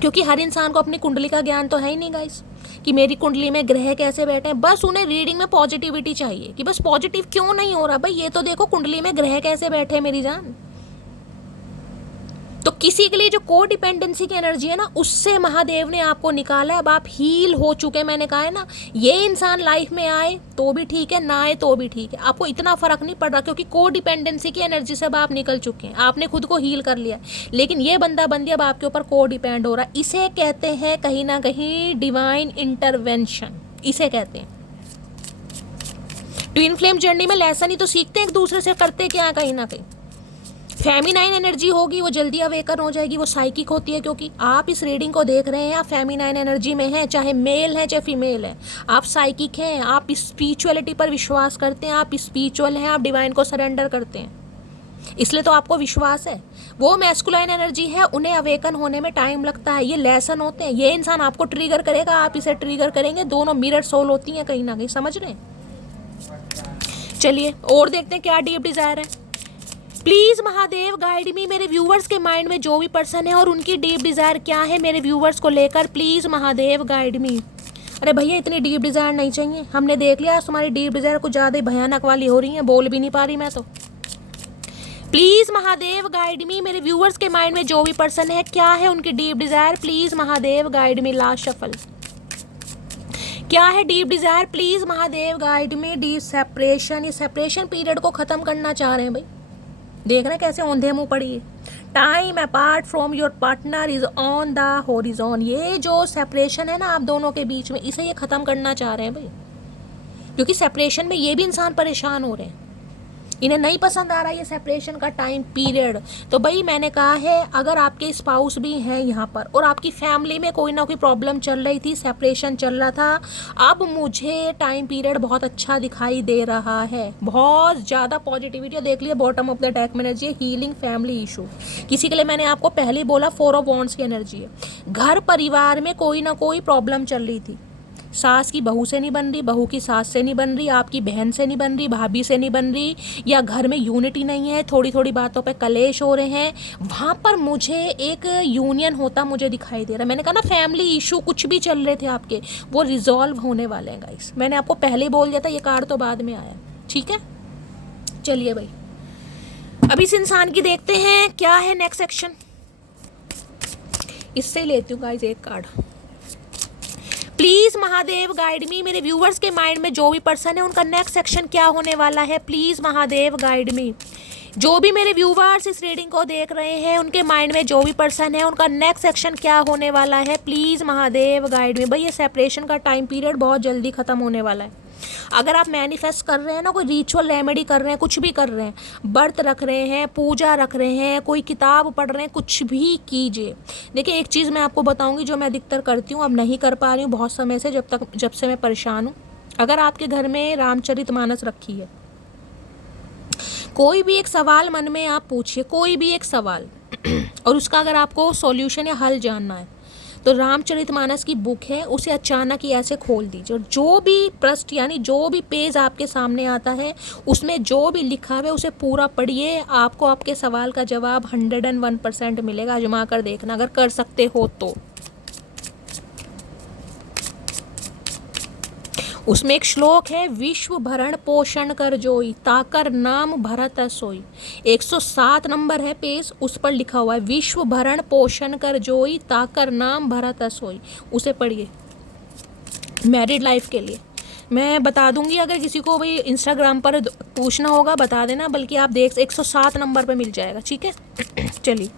क्योंकि हर इंसान को अपनी कुंडली का ज्ञान तो है ही नहीं गाइस, कि मेरी कुंडली में ग्रह कैसे बैठे हैं। बस उन्हें रीडिंग में पॉजिटिविटी चाहिए कि बस पॉजिटिव क्यों नहीं हो रहा भाई, ये तो देखो कुंडली में ग्रह कैसे बैठे मेरी जान। तो किसी के लिए जो को डिपेंडेंसी की एनर्जी है ना, उससे महादेव ने आपको निकाला है। अब आप हील हो चुके हैं। मैंने कहा है ना, ये इंसान लाइफ में आए तो भी ठीक है, ना आए तो भी ठीक है, आपको इतना फर्क नहीं पड़ रहा, क्योंकि को डिपेंडेंसी की एनर्जी से अब आप निकल चुके हैं, आपने खुद को हील कर लिया। लेकिन ये बंदा बंदी अब आपके ऊपर को डिपेंड हो रहा है। इसे कहते हैं कहीं ना कहीं डिवाइन इंटरवेंशन, इसे कहते हैं। ट्विन फ्लेम जर्नी में लेसन ही तो सीखते हैं एक दूसरे से, करते क्या कहीं ना कहीं। फेमिनाइन एनर्जी होगी वो जल्दी अवेकन हो जाएगी, वो साइकिक होती है। क्योंकि आप इस रीडिंग को देख रहे हैं, आप फेमिनाइन एनर्जी में हैं, चाहे मेल है चाहे फीमेल है, आप साइकिक हैं, आप स्पिरिचुअलिटी पर विश्वास करते हैं, आप स्पिरिचुअल हैं, आप डिवाइन को सरेंडर करते हैं, इसलिए तो आपको विश्वास है। वो मैस्कुलाइन एनर्जी है, उन्हें अवेकन होने में टाइम लगता है, ये लेसन होते हैं। ये इंसान आपको ट्रिगर करेगा, आप इसे ट्रिगर करेंगे, दोनों मिरर सोल होती हैं कहीं ना कहीं, समझ रहे हैं। चलिए और देखते हैं क्या डीप डिजायर है। प्लीज महादेव गाइड मी, मेरे व्यूवर्स के माइंड में जो भी पर्सन है और उनकी डीप डिजायर क्या है मेरे व्यूवर्स को लेकर, प्लीज महादेव गाइड मी। अरे भैया इतनी डीप डिजायर नहीं चाहिए, हमने देख लिया तुम्हारी डीप डिजायर कुछ ज्यादा ही भयानक वाली हो रही है, बोल भी नहीं पा रही मैं तो। प्लीज महादेव गाइड मी, मेरे व्यूवर्स के माइंड में जो भी पर्सन है क्या है उनकी deep Dzire, please Mahadev guide me. Last shuffle क्या है deep Dzire, please Mahadev guide me. Deep separation, ये सेपरेशन पीरियड को खत्म करना चाह रहे हैं भाई, देख रहे हैं कैसे औंधे मुंह पड़ी है। Time apart from your partner is on the horizon, ये जो सेपरेशन है ना आप दोनों के बीच में, इसे ये खत्म करना चाह रहे हैं भाई। क्योंकि सेपरेशन में ये भी इंसान परेशान हो रहे हैं, इन्हें नहीं पसंद आ रहा ये सेपरेशन का टाइम पीरियड। तो भाई मैंने कहा है अगर आपके स्पाउस भी हैं यहाँ पर और आपकी फैमिली में कोई ना कोई प्रॉब्लम चल रही थी, सेपरेशन चल रहा था, अब मुझे टाइम पीरियड बहुत अच्छा दिखाई दे रहा है, बहुत ज़्यादा पॉजिटिविटी। देख लिया बॉटम ऑफ द डेक में एनर्जी है, हीलिंग फैमिली इशू। किसी के लिए मैंने आपको पहले ही बोला 4 ऑफ वॉन्ड्स की एनर्जी है। घर परिवार में कोई ना कोई प्रॉब्लम चल रही थी, सास की बहू से नहीं बन रही, बहू की सास से नहीं बन रही, आपकी बहन से नहीं बन रही, भाभी से नहीं बन रही, या घर में यूनिटी नहीं है, थोड़ी थोड़ी बातों पे कलेश हो रहे हैं, वहाँ पर मुझे एक यूनियन होता मुझे दिखाई दे रहा है। मैंने कहा ना फैमिली इशू कुछ भी चल रहे थे आपके, वो रिजॉल्व होने वाले हैं गाइस। मैंने आपको पहले ही बोल दिया था, ये कार्ड तो बाद में आया, ठीक है। चलिए भाई अब इस इंसान की देखते हैं क्या है नेक्स्ट सेक्शन। इससे लेती हूँ गाइस एक कार्ड। प्लीज महादेव गाइड मी, मेरे व्यूवर्स के माइंड में जो भी पर्सन है उनका नेक्स्ट सेक्शन क्या होने वाला है, प्लीज महादेव गाइड मी। जो भी मेरे व्यूवर्स इस रीडिंग को देख रहे हैं उनके माइंड में जो भी पर्सन है उनका नेक्स्ट सेक्शन क्या होने वाला है, प्लीज महादेव गाइड मी। भाई ये सेपरेशन का टाइम पीरियड बहुत जल्दी खत्म होने वाला है। अगर आप मैनिफेस्ट कर रहे हैं ना, कोई रिचुअल रेमेडी कर रहे हैं, कुछ भी कर रहे हैं, व्रत रख रहे हैं, पूजा रख रहे हैं, कोई किताब पढ़ रहे हैं, कुछ भी कीजिए। देखिए एक चीज़ मैं आपको बताऊंगी जो मैं अधिकतर करती हूँ, अब नहीं कर पा रही हूँ बहुत समय से, जब से मैं परेशान हूँ। अगर आपके घर में रामचरितमानस रखी है, कोई भी एक सवाल मन में आप पूछिए, कोई भी एक सवाल और उसका अगर आपको सॉल्यूशन या हल जानना है तो रामचरितमानस की बुक है, उसे अचानक ही ऐसे खोल दीजिए और जो भी पृष्ठ यानी जो भी पेज आपके सामने आता है उसमें जो भी लिखा है उसे पूरा पढ़िए। आपको आपके सवाल का जवाब 101% मिलेगा। आजमा कर देखना अगर कर सकते हो तो। उसमें एक श्लोक है, विश्व भरण पोषण कर जोई, ताकर नाम भरत सोई। 107 नंबर है पेज, उस पर लिखा हुआ है विश्व भरण पोषण कर जोई, ताकर नाम भरत सोई। उसे पढ़िए मैरिड लाइफ के लिए। मैं बता दूंगी, अगर किसी को भी इंस्टाग्राम पर पूछना होगा बता देना, बल्कि आप देख 107 नंबर पर मिल जाएगा, ठीक है। चलिए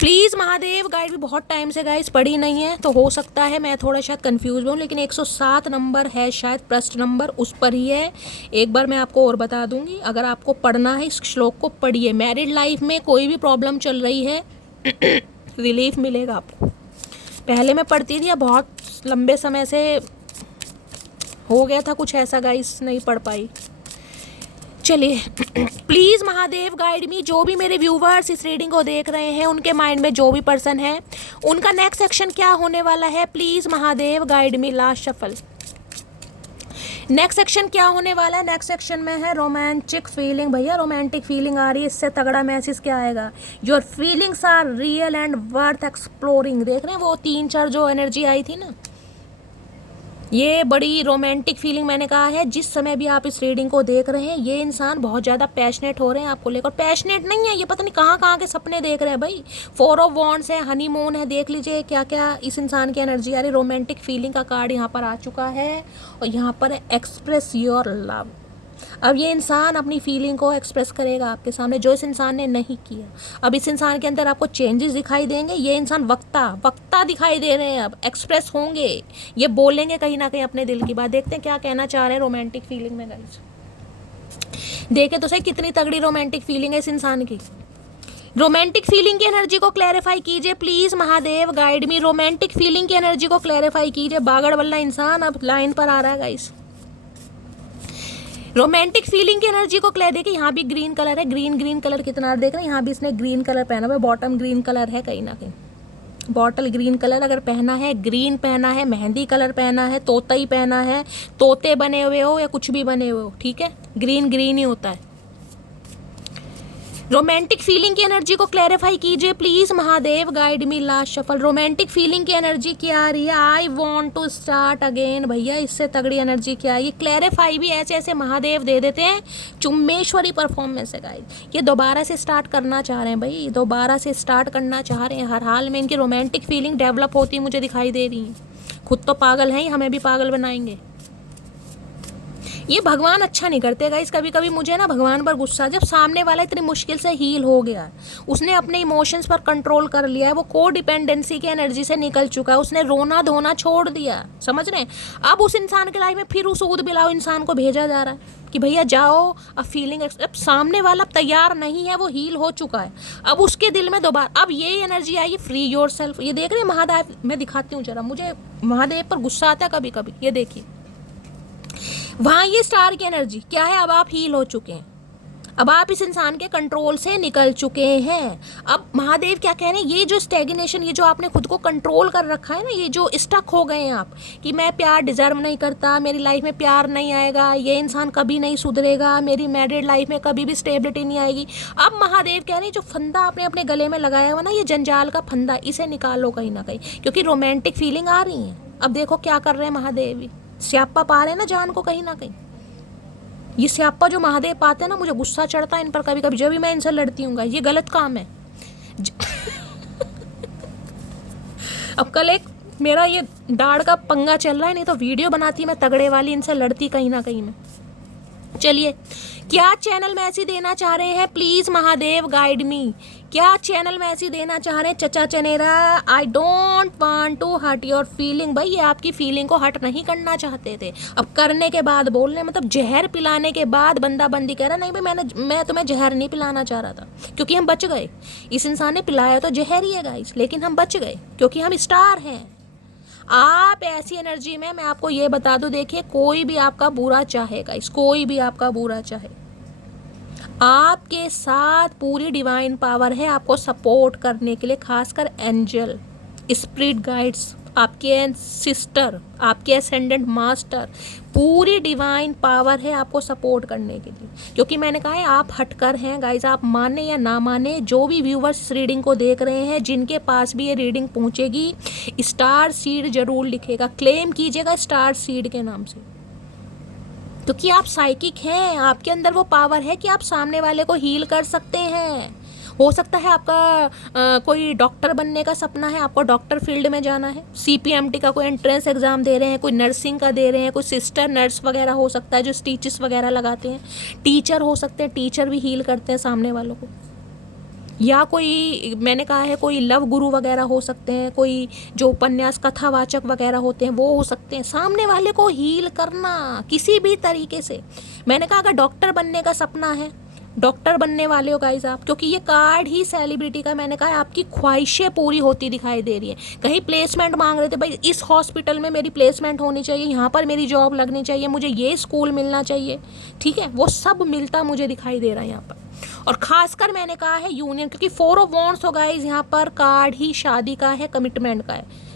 प्लीज़ महादेव गाइड भी बहुत टाइम से गाइस पढ़ी नहीं है, तो हो सकता है मैं थोड़ा शायद कंफ्यूज हूँ, लेकिन 107 नंबर है शायद पृष्ठ नंबर, उस पर ही है। एक बार मैं आपको और बता दूंगी, अगर आपको पढ़ना है इस श्लोक को पढ़िए। मैरिड लाइफ में कोई भी प्रॉब्लम चल रही है रिलीफ मिलेगा आपको। पहले मैं पढ़ती थी, बहुत लंबे समय से हो गया था कुछ ऐसा गाइस, नहीं पढ़ पाई। चलिए प्लीज़ महादेव गाइड मी, जो भी मेरे व्यूवर्स इस रीडिंग को देख रहे हैं, उनके माइंड में जो भी पर्सन है, उनका नेक्स्ट सेक्शन क्या होने वाला है, please Mahadev guide me. Last shuffle, next section क्या होने वाला है? नेक्स्ट सेक्शन में है रोमांटिक फीलिंग। भैया रोमांटिक फीलिंग आ रही है, इससे तगड़ा मैसेज क्या आएगा? Your feelings are real and worth exploring. देख रहे हैं वो 3-4 जो एनर्जी आई थी ना, ये बड़ी रोमांटिक फीलिंग मैंने कहा है। जिस समय भी आप इस रीडिंग को देख रहे हैं, ये इंसान बहुत ज़्यादा पैशनेट हो रहे हैं आपको लेकर। पैशनेट नहीं है, ये पता नहीं कहाँ कहाँ के सपने देख रहे हैं भाई। 4 ऑफ वॉन्ड्स है, हनीमून है, देख लीजिए क्या क्या इस इंसान की एनर्जी आ रही है। रोमांटिक फीलिंग का कार्ड यहाँ पर आ चुका है और यहाँ पर है एक्सप्रेस योर लव। अब ये इंसान अपनी फीलिंग को एक्सप्रेस करेगा आपके सामने, जो इस इंसान ने नहीं किया। अब इस इंसान के अंदर आपको चेंजेस दिखाई देंगे। ये इंसान वक्ता दिखाई दे रहे हैं, अब एक्सप्रेस होंगे, ये बोलेंगे कहीं ना कहीं अपने दिल की बात। देखते हैं क्या कहना चाह रहे हैं रोमांटिक फीलिंग में गाइस। देखे तो सही कितनी तगड़ी रोमांटिक फीलिंग है इस इंसान की। रोमांटिक फीलिंग की एनर्जी को क्लैरिफाई कीजिए please Mahadev guide me. Romantic feeling की एनर्जी को क्लैरिफाई कीजिए। बागड़ वाला इंसान अब लाइन पर आ रहा है गाइस। रोमांटिक फीलिंग की एनर्जी को क्लियर। देखिए यहाँ भी ग्रीन कलर है, ग्रीन कलर कितना देख रहे हैं। यहाँ भी इसने ग्रीन कलर पहना हुआ है, बॉटम ग्रीन कलर है कहीं ना कहीं, बॉटल ग्रीन कलर अगर पहना है, ग्रीन पहना है, मेहंदी कलर पहना है, तोता ही पहना है, तोते बने हुए हो या कुछ भी बने हुए हो, ठीक है, ग्रीन ही होता है। रोमांटिक फीलिंग की एनर्जी को क्लैरिफाई कीजिए please Mahadev guide me. Last shuffle, romantic feeling की एनर्जी क्या आ रही है? I want to start again. भैया इससे तगड़ी एनर्जी क्या है? ये क्लैरिफाई भी ऐसे ऐसे महादेव दे देते हैं, चुम्मेश्वरी परफॉर्मेंस है गाइड। ये दोबारा से स्टार्ट करना चाह रहे हैं भाई, दोबारा से स्टार्ट करना चाह रहे हैं। हर हाल में इनकी रोमांटिक फीलिंग डेवलप होती मुझे दिखाई दे रही है। खुद तो पागल हैं, हमें भी पागल बनाएंगे। ये भगवान अच्छा नहीं करते गाइस। कभी कभी मुझे ना भगवान पर गुस्सा, जब सामने वाला इतनी मुश्किल से हील हो गया, उसने अपने इमोशंस पर कंट्रोल कर लिया है, वो को डिपेंडेंसी की एनर्जी से निकल चुका है, उसने रोना धोना छोड़ दिया, समझ रहे हैं। अब उस इंसान के लाइफ में फिर उस ऊद बिलाओ इंसान को भेजा जा रहा है कि भैया जाओ अब फीलिंग। अब सामने वाला तैयार नहीं है, वो हील हो चुका है, अब उसके दिल में दोबारा अब ये energy I, free your self. ये देख रहे हैं महादेव, मैं दिखाती हूँ जरा, मुझे महादेव पर गुस्सा आता है कभी कभी। ये देखिए वहाँ ये स्टार की एनर्जी क्या है? अब आप हील हो चुके हैं, अब आप इस इंसान के कंट्रोल से निकल चुके हैं। अब महादेव क्या कह रहे हैं? ये जो स्टैग्नेशन, ये जो आपने खुद को कंट्रोल कर रखा है ना, ये जो स्टक हो गए हैं आप कि मैं प्यार डिजर्व नहीं करता, मेरी लाइफ में प्यार नहीं आएगा, ये इंसान कभी नहीं सुधरेगा, मेरी मैरिड लाइफ में कभी भी स्टेबिलिटी नहीं आएगी। अब महादेव कह रहे हैं जो फंदा आपने अपने गले में लगाया हुआ ना, ये जंजाल का फंदा, इसे निकालो कहीं ना कहीं, क्योंकि रोमांटिक फीलिंग आ रही है। अब देखो क्या कर रहे हैं महादेव, स्यापा पा रहे हैं ना जान को कहीं ना कहीं। ये स्यापा जो महादेव पाते हैं ना, मुझे गुस्सा चढ़ता है इन पर कभी कभी, जब भी मैं इनसे लड़ती हूँ। ये गलत काम है। अब कल एक मेरा ये दाढ़ का पंगा चल रहा है, नहीं तो वीडियो बनाती मैं तगड़े वाली, इनसे लड़ती कहीं ना कहीं मैं। चलिए क्या चैनल मैसेज देना चाह रहे हैं प्लीज महादेव गाइड मी। क्या चैनल मैसेज देना चाह रहे हैं चचा चनेरा? I don't want to hurt your feeling. भाई ये आपकी फीलिंग को हर्ट नहीं करना चाहते थे, अब करने के बाद बोल रहे, मतलब जहर पिलाने के बाद बंदा बंदी कह रहा नहीं भाई मैं तुम्हें जहर नहीं पिलाना चाह रहा था, क्योंकि हम बच गए। इस इंसान ने पिलाया तो जहर ही है गाइस, लेकिन हम बच गए क्योंकि हम स्टार हैं। आप ऐसी एनर्जी में, मैं आपको ये बता दूं, देखिए कोई भी आपका बुरा चाहेगा, कोई भी आपका बुरा चाहे, आपके साथ पूरी डिवाइन पावर है आपको सपोर्ट करने के लिए, खासकर एंजल, स्पिरिट गाइड्स, आपके सिस्टर, आपके असेंडेंट मास्टर, पूरी डिवाइन पावर है आपको सपोर्ट करने के लिए। क्योंकि मैंने कहा है आप हटकर हैं गाइज, आप माने या ना माने, जो भी व्यूवर्स इस रीडिंग को देख रहे हैं, जिनके पास भी ये रीडिंग पहुंचेगी, स्टार सीड जरूर लिखेगा, क्लेम कीजिएगा स्टार सीड के नाम से। तो कि आप साइकिक हैं, आपके अंदर वो पावर है कि आप सामने वाले को हील कर सकते हैं। हो सकता है आपका कोई डॉक्टर बनने का सपना है, आपको डॉक्टर फील्ड में जाना है, CPMT का कोई एंट्रेंस एग्जाम दे रहे हैं, कोई नर्सिंग का दे रहे हैं, कोई सिस्टर नर्स वगैरह हो सकता है जो स्टिचेस वगैरह लगाते हैं, टीचर हो सकते हैं, टीचर भी हील करते हैं सामने वालों को, या कोई मैंने कहा है कोई लव गुरु वगैरह हो सकते हैं, कोई जो उपन्यास कथावाचक वगैरह होते हैं वो हो सकते हैं। सामने वाले को हील करना किसी भी तरीके से। मैंने कहा अगर डॉक्टर बनने का सपना है, डॉक्टर बनने वाले हो गाइज आप, क्योंकि ये कार्ड ही सेलिब्रिटी का, मैंने कहा आपकी ख्वाहिशें पूरी होती दिखाई दे रही है। कहीं प्लेसमेंट मांग रहे थे, भाई इस हॉस्पिटल में मेरी प्लेसमेंट होनी चाहिए, यहाँ पर मेरी जॉब लगनी चाहिए, मुझे ये स्कूल मिलना चाहिए, ठीक है, वो सब मिलता मुझे दिखाई दे रहा है यहाँ पर। और खासकर मैंने कहा है यूनियन, क्योंकि 4 ऑफ वॉन्ड्स हो गाइज यहाँ पर कार्ड ही शादी का है, कमिटमेंट का है।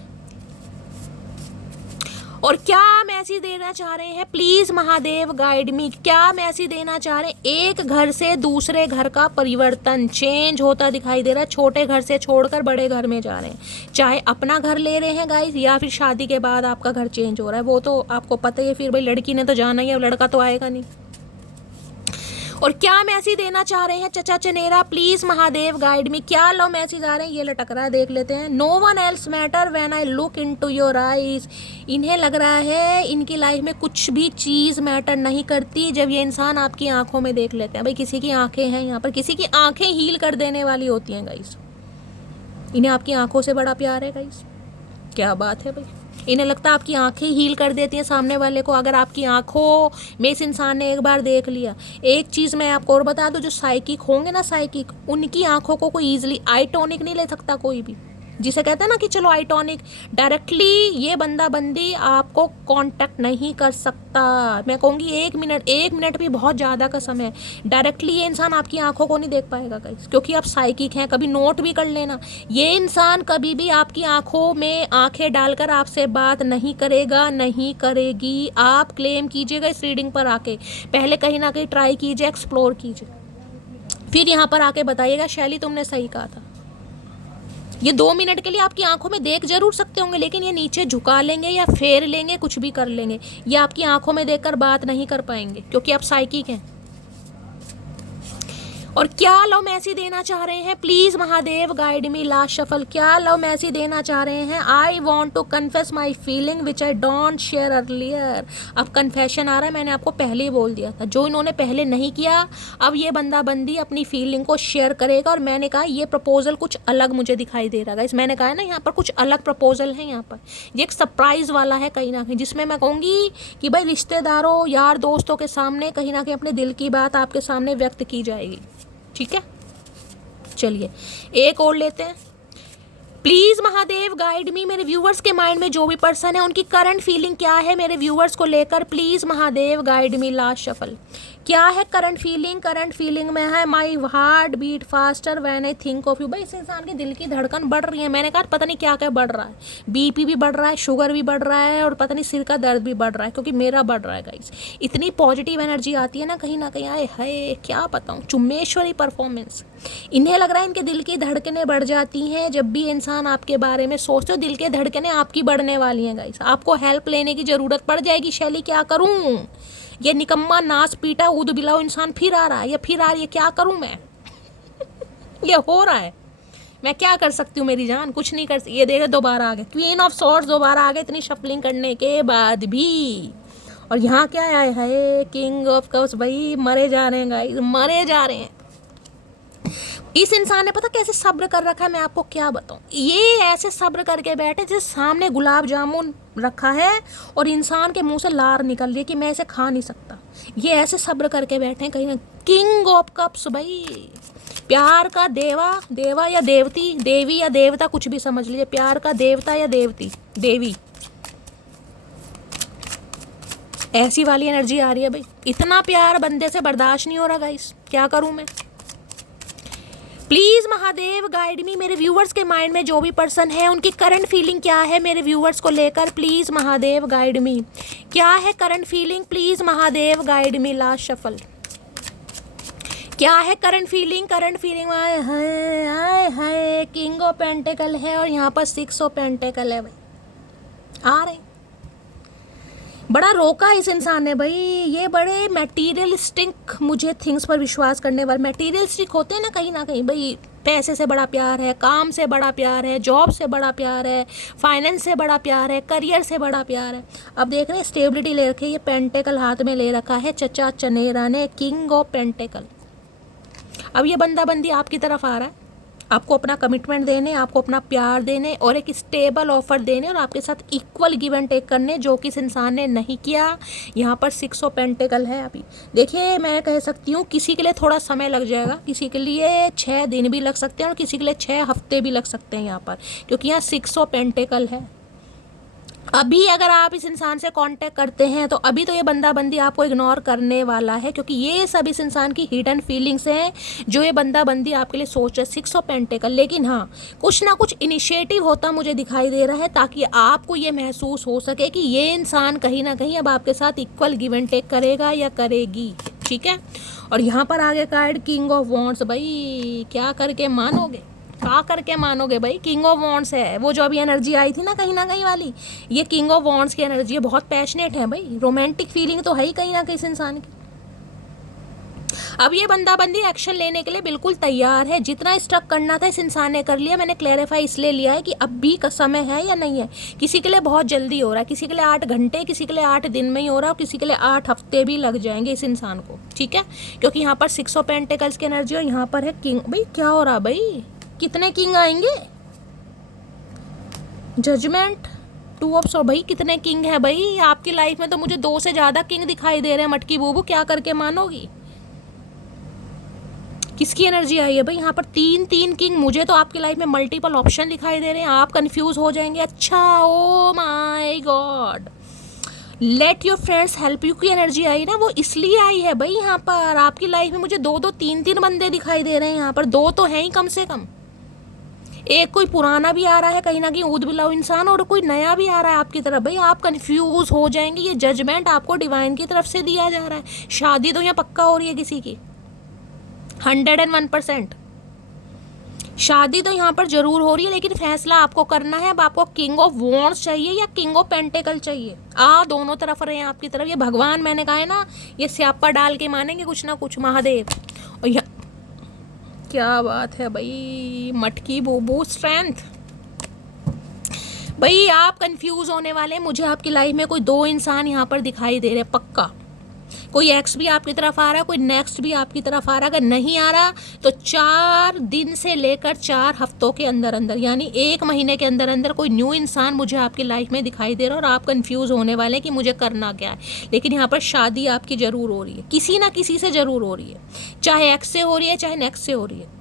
और क्या मैसेज देना चाह रहे हैं, प्लीज महादेव गाइड मी, क्या मैसेज देना चाह रहे हैं। एक घर से दूसरे घर का परिवर्तन, चेंज होता दिखाई दे रहा है, छोटे घर से छोड़कर बड़े घर में जा रहे हैं। चाहे अपना घर ले रहे हैं गाइस, या फिर शादी के बाद आपका घर चेंज हो रहा है, वो तो आपको पता ही है। फिर भाई लड़की ने तो जाना ही है, लड़का तो आएगा नहीं। और क्या मैसेज देना चाह रहे हैं चचा चनेरा, प्लीज महादेव गाइड मी, क्या लव मैसेज आ रहे हैं, ये लटक रहा है, देख लेते हैं। No one else matter when I look into your eyes, इन्हें लग रहा है इनकी लाइफ में कुछ भी चीज़ मैटर नहीं करती जब ये इंसान आपकी आंखों में देख लेते हैं। भाई किसी की आंखें हैं यहाँ पर, किसी की आंखें हील कर देने वाली होती हैं गाइस, इन्हें आपकी आंखों से बड़ा प्यार है गाइस, क्या बात है भाई। इन्हें लगता है आपकी आंखें हील कर देती हैं सामने वाले को, अगर आपकी आंखों में इस इंसान ने एक बार देख लिया। एक चीज़ मैं आपको और बता दूं, जो साइकिक होंगे ना, साइकिक, उनकी आंखों को कोई ईजिली आई टॉनिक नहीं ले सकता कोई भी, जिसे कहते हैं ना कि चलो आई टॉनिक, डायरेक्टली ये बंदा बंदी आपको कांटेक्ट नहीं कर सकता। मैं कहूँगी 1 मिनट भी बहुत ज़्यादा का समय, डायरेक्टली ये इंसान आपकी आंखों को नहीं देख पाएगा गाइस, क्योंकि आप साइकिक हैं। कभी नोट भी कर लेना, ये इंसान कभी भी आपकी आंखों में आंखें डालकर आपसे बात नहीं करेगा, नहीं करेगी। आप क्लेम कीजिएगा इस रीडिंग पर आके, पहले कहीं ना कहीं ट्राई कीजिए, एक्सप्लोर कीजिए, फिर यहाँ पर आके बताइएगा शैली तुमने सही कहा था। ये 2 मिनट के लिए आपकी आंखों में देख जरूर सकते होंगे, लेकिन ये नीचे झुका लेंगे या फेर लेंगे, कुछ भी कर लेंगे, ये आपकी आंखों में देखकर बात नहीं कर पाएंगे, क्योंकि आप साइकिक हैं। और क्या लव मैसेज देना चाह रहे हैं, please Mahadev guide me, last shuffle, क्या लव मैसेज देना चाह रहे हैं। I want to confess my feeling which I don't share earlier. अब कन्फेशन आ रहा है, मैंने आपको पहले ही बोल दिया था, जो इन्होंने पहले नहीं किया, अब ये बंदा बंदी अपनी फीलिंग को शेयर करेगा। और मैंने कहा ये प्रपोजल कुछ अलग मुझे दिखाई दे रहा है, मैंने कहा ना यहाँ पर कुछ अलग प्रपोजल है, यहाँ पर ये एक सरप्राइज वाला है कहीं ना कहीं, जिसमें मैं कहूँगी कि भाई रिश्तेदारों यार दोस्तों के सामने कहीं ना कहीं अपने दिल की बात आपके सामने व्यक्त की जाएगी, ठीक है। चलिए एक और लेते हैं, प्लीज महादेव गाइड मी, मेरे व्यूवर्स के माइंड में जो भी पर्सन है उनकी करंट फीलिंग क्या है मेरे व्यूवर्स को लेकर, please Mahadev guide me, last shuffle. क्या है करंट फीलिंग, करंट फीलिंग में है my heart beat faster when I think of you. भाई इस इंसान की दिल की धड़कन बढ़ रही है, मैंने कहा पता नहीं क्या क्या बढ़ रहा है, बीपी भी बढ़ रहा है, शुगर भी बढ़ रहा है, और पता नहीं सिर का दर्द भी बढ़ रहा है, क्योंकि मेरा बढ़ रहा है गाइस। इतनी पॉजिटिव एनर्जी आती है ना कहीं ना कहीं, आए हाय क्या बताऊँ, चुम्मेश्वरी परफॉर्मेंस। इन्हें लग रहा है इनके दिल की धड़कनें बढ़ जाती हैं जब भी इंसान आपके बारे में सोचते हो, दिल के धड़कनें आपकी बढ़ने वाली हैं गाइस, आपको हेल्प लेने की ज़रूरत पड़ जाएगी। शैली क्या करूँ, ये निकम्मा नाच पीटा ऊद बिलाओ इंसान फिर आ रहा है, या फिर आ रही है, क्या करूं मैं ये हो रहा है, मैं क्या कर सकती हूँ मेरी जान, कुछ नहीं कर सकती। ये देखो दोबारा आ गए, क्वीन ऑफ सॉर्ड्स दोबारा आ गए, इतनी शफलिंग करने के बाद भी। और यहाँ क्या है, किंग ऑफ कप्स। भाई मरे जा रहे हैं गाइस, मरे जा रहे हैं। इस इंसान ने पता कैसे सब्र कर रखा है, मैं आपको क्या बताऊं, ये ऐसे सब्र करके बैठे जैसे सामने गुलाब जामुन रखा है और इंसान के मुंह से लार निकल रही है कि मैं इसे खा नहीं सकता, ये ऐसे सब्र करके बैठे हैं कहीं ना। किंग ऑफ कप्स, भाई प्यार का देवा या देवती, देवी या देवता, कुछ भी समझ लीजिए, प्यार का देवता या देवती, देवी, ऐसी वाली एनर्जी आ रही है। भाई इतना प्यार बंदे से बर्दाश्त नहीं हो रहा गाइस, क्या करूं मैं। प्लीज महादेव गाइड मी, मेरे व्यूवर्स के माइंड में जो भी पर्सन है उनकी करंट फीलिंग क्या है मेरे व्यूवर्स को लेकर, प्लीज महादेव गाइड मी, क्या है current feeling, please Mahadev guide me, last shuffle. क्या है करंट फीलिंग, करंट फीलिंग आए हाय किंग ऑफ पेंटिकल है और यहाँ पर 6 ऑफ पेंटिकल है। भाई आ रहे बड़ा रोका इस इंसान ने भाई, ये बड़े मटेरियलिस्टिक मुझे थिंग्स पर विश्वास करने वाले मटेरियलिस्टिक होते हैं ना कहीं भाई, पैसे से बड़ा प्यार है, काम से बड़ा प्यार है, जॉब से बड़ा प्यार है, फाइनेंस से बड़ा प्यार है, करियर से बड़ा प्यार है। अब देख रहे हैं स्टेबिलिटी ले रखी है, ये पेंटिकल हाथ में ले रखा है चचा चनेरा ने, किंग ऑफ पेंटिकल। अब ये बंदा बंदी आपकी तरफ आ रहा है, आपको अपना कमिटमेंट देने, आपको अपना प्यार देने और एक स्टेबल ऑफर देने और आपके साथ इक्वल गिव एंड टेक करने, जो कि इस इंसान ने नहीं किया। यहाँ पर 6 ऑफ पेंटिकल है। अभी देखिए, मैं कह सकती हूँ किसी के लिए थोड़ा समय लग जाएगा, किसी के लिए 6 दिन भी लग सकते हैं और किसी के लिए 6 हफ्ते भी लग सकते हैं यहाँ पर, क्योंकि यहाँ 6 ऑफ पेंटिकल है। अभी अगर आप इस इंसान से कांटेक्ट करते हैं तो अभी तो ये बंदा बंदी आपको इग्नोर करने वाला है, क्योंकि ये सब इस इंसान की हिडन फीलिंग्स हैं जो ये बंदा बंदी आपके लिए सोच रहा है। 6 ऑफ पेंटिकल। लेकिन हाँ, कुछ ना कुछ इनिशिएटिव होता मुझे दिखाई दे रहा है, ताकि आपको ये महसूस हो सके कि ये इंसान कहीं ना कहीं अब आपके साथ इक्वल गिव एंड टेक करेगा या करेगी। ठीक है। और यहाँ पर आगे कार्ड किंग ऑफ वॉन्ड्स। भाई क्या करके मानोगे, क्या करके मानोगे भाई। किंग ऑफ वॉन्ड्स है, वो जो अभी एनर्जी आई थी ना कहीं ना कहीं वाली, ये किंग ऑफ वॉन्ड्स की एनर्जी है। बहुत पैशनेट है भाई, रोमांटिक फीलिंग तो है ही कहीं ना कहीं इस इंसान की। अब ये बंदा बंदी एक्शन लेने के लिए बिल्कुल तैयार है। जितना स्ट्रक करना था इस इंसान ने कर लिया। मैंने क्लैरिफाई इसलिए लिया है कि अब भी का समय है या नहीं है। किसी के लिए बहुत जल्दी हो रहा है, किसी के लिए 8 घंटे, किसी के लिए 8 दिन में ही हो रहा है और किसी के लिए 8 हफ्ते भी लग जाएंगे इस इंसान को। ठीक है, क्योंकि यहाँ पर 6 ऑफ पेंटिकल्स की एनर्जी और यहाँ पर है किंग। भाई क्या हो रहा है भाई, कितने किंग आएंगे। Judgment, 2 of swords. भाई कितने किंग है भाई आपकी लाइफ में, तो मुझे 2 से ज्यादा किंग दिखाई दे रहे हैं। मटकी बूबू क्या करके मानोगी। किसकी एनर्जी आई है भाई यहाँ पर, 3 किंग। मुझे तो आपकी लाइफ में मल्टीपल ऑप्शन दिखाई दे रहे हैं, आप कंफ्यूज हो जाएंगे। अच्छा, oh my God, late your friends help you की एनर्जी आई ना, वो इसलिए आई है भाई। यहाँ पर आपकी लाइफ में मुझे 2 3 बंदे दिखाई दे रहे हैं। यहाँ पर 2 तो हैं ही कम से कम। एक कोई पुराना भी आ रहा है कहीं ना कहीं ऊद बिलाऊ इंसान, और कोई नया भी आ रहा है आपकी तरफ। भाई आप कंफ्यूज हो जाएंगे। ये जजमेंट आपको डिवाइन की तरफ से दिया जा रहा है। शादी तो यहाँ पक्का हो रही है किसी की, 101%। शादी तो यहाँ पर जरूर हो रही है, लेकिन फैसला आपको करना है। अब आपको किंग ऑफ वॉन्ड्स चाहिए या किंग ऑफ पेंटिकल चाहिए। दोनों तरफ रहे हैं आपकी तरफ। ये भगवान, मैंने कहा है ना, ये स्यापा डाल के मानेंगे कुछ ना कुछ, महादेव। और यहाँ क्या बात है भाई, मटकी बोबो स्ट्रेंथ। भाई आप कंफ्यूज होने वाले हैं। मुझे आपकी लाइफ में कोई 2 इंसान यहाँ पर दिखाई दे रहे हैं पक्का। कोई एक्स भी आपकी तरफ आ रहा है, कोई नेक्स्ट भी आपकी तरफ आ रहा है। अगर नहीं आ रहा तो 4 दिन से लेकर 4 हफ्तों के अंदर अंदर, यानी 1 महीने के अंदर अंदर कोई न्यू इंसान मुझे आपकी लाइफ में दिखाई दे रहा है और आप कंफ्यूज होने वाले हैं कि मुझे करना क्या है। लेकिन यहाँ पर शादी आपकी जरूर हो रही है, किसी ना किसी से जरूर हो रही है, चाहे एक्स से हो रही है चाहे नेक्स्ट से हो रही है।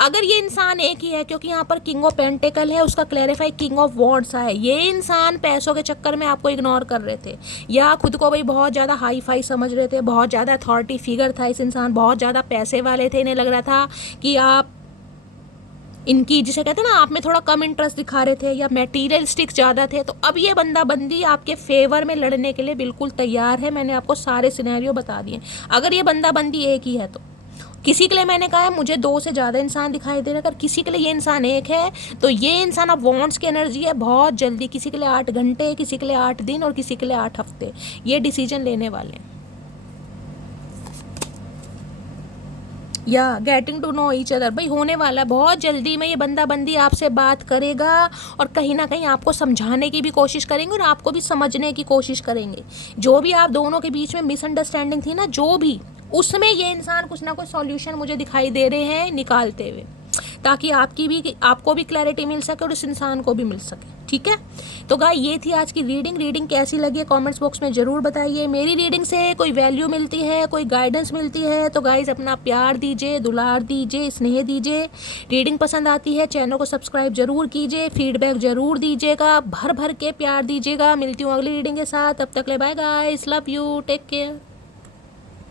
अगर ये इंसान एक ही है, क्योंकि यहाँ पर किंग ऑफ पेंटिकल है, उसका क्लैरिफाई किंग ऑफ वॉन्ड्स है। ये इंसान पैसों के चक्कर में आपको इग्नोर कर रहे थे, या खुद को भाई बहुत ज़्यादा हाई फाई समझ रहे थे, बहुत ज़्यादा अथॉरिटी फिगर था इस इंसान, बहुत ज़्यादा पैसे वाले थे। इन्हें लग रहा था कि आप इनकी, जिसे कहते हैं ना, आप में थोड़ा कम इंटरेस्ट दिखा रहे थे या मटेरियलिस्टिक ज़्यादा थे। तो अब ये बंदा बंदी आपके फेवर में लड़ने के लिए बिल्कुल तैयार है। मैंने आपको सारे सिनेरियो बता दिए। अगर ये बंदा बंदी एक ही है तो किसी के लिए, मैंने कहा है मुझे 2 से ज़्यादा इंसान दिखाई दे रहे हैं। अगर किसी के लिए ये इंसान एक है तो ये इंसान अब वॉन्ट्स की एनर्जी है, बहुत जल्दी, किसी के लिए 8 घंटे, किसी के लिए 8 दिन और किसी के लिए 8 हफ्ते, ये डिसीजन लेने वाले हैं। या getting to know each other. भाई होने वाला है बहुत जल्दी में। ये बंदा बंदी आपसे बात करेगा और कहीं ना कहीं आपको समझाने की भी कोशिश करेंगे और आपको भी समझने की कोशिश करेंगे। जो भी आप दोनों के बीच में मिसअंडरस्टैंडिंग थी ना, जो भी, उसमें ये इंसान कुछ ना कुछ सॉल्यूशन मुझे दिखाई दे रहे हैं निकालते हुए, ताकि आपको भी क्लैरिटी मिल सके और इस इंसान को भी मिल सके। ठीक है, तो गाइस ये थी आज की रीडिंग कैसी लगी है कमेंट्स बॉक्स में ज़रूर बताइए। मेरी रीडिंग से कोई वैल्यू मिलती है, कोई गाइडेंस मिलती है तो गाइस अपना प्यार दीजिए, दुलार दीजिए, स्नेह दीजिए। रीडिंग पसंद आती है चैनल को सब्सक्राइब जरूर कीजिए, फीडबैक जरूर दीजिएगा, भर भर के प्यार दीजिएगा। मिलती हूँ अगली रीडिंग के साथ, तब तक ले bye guys, love you, take care.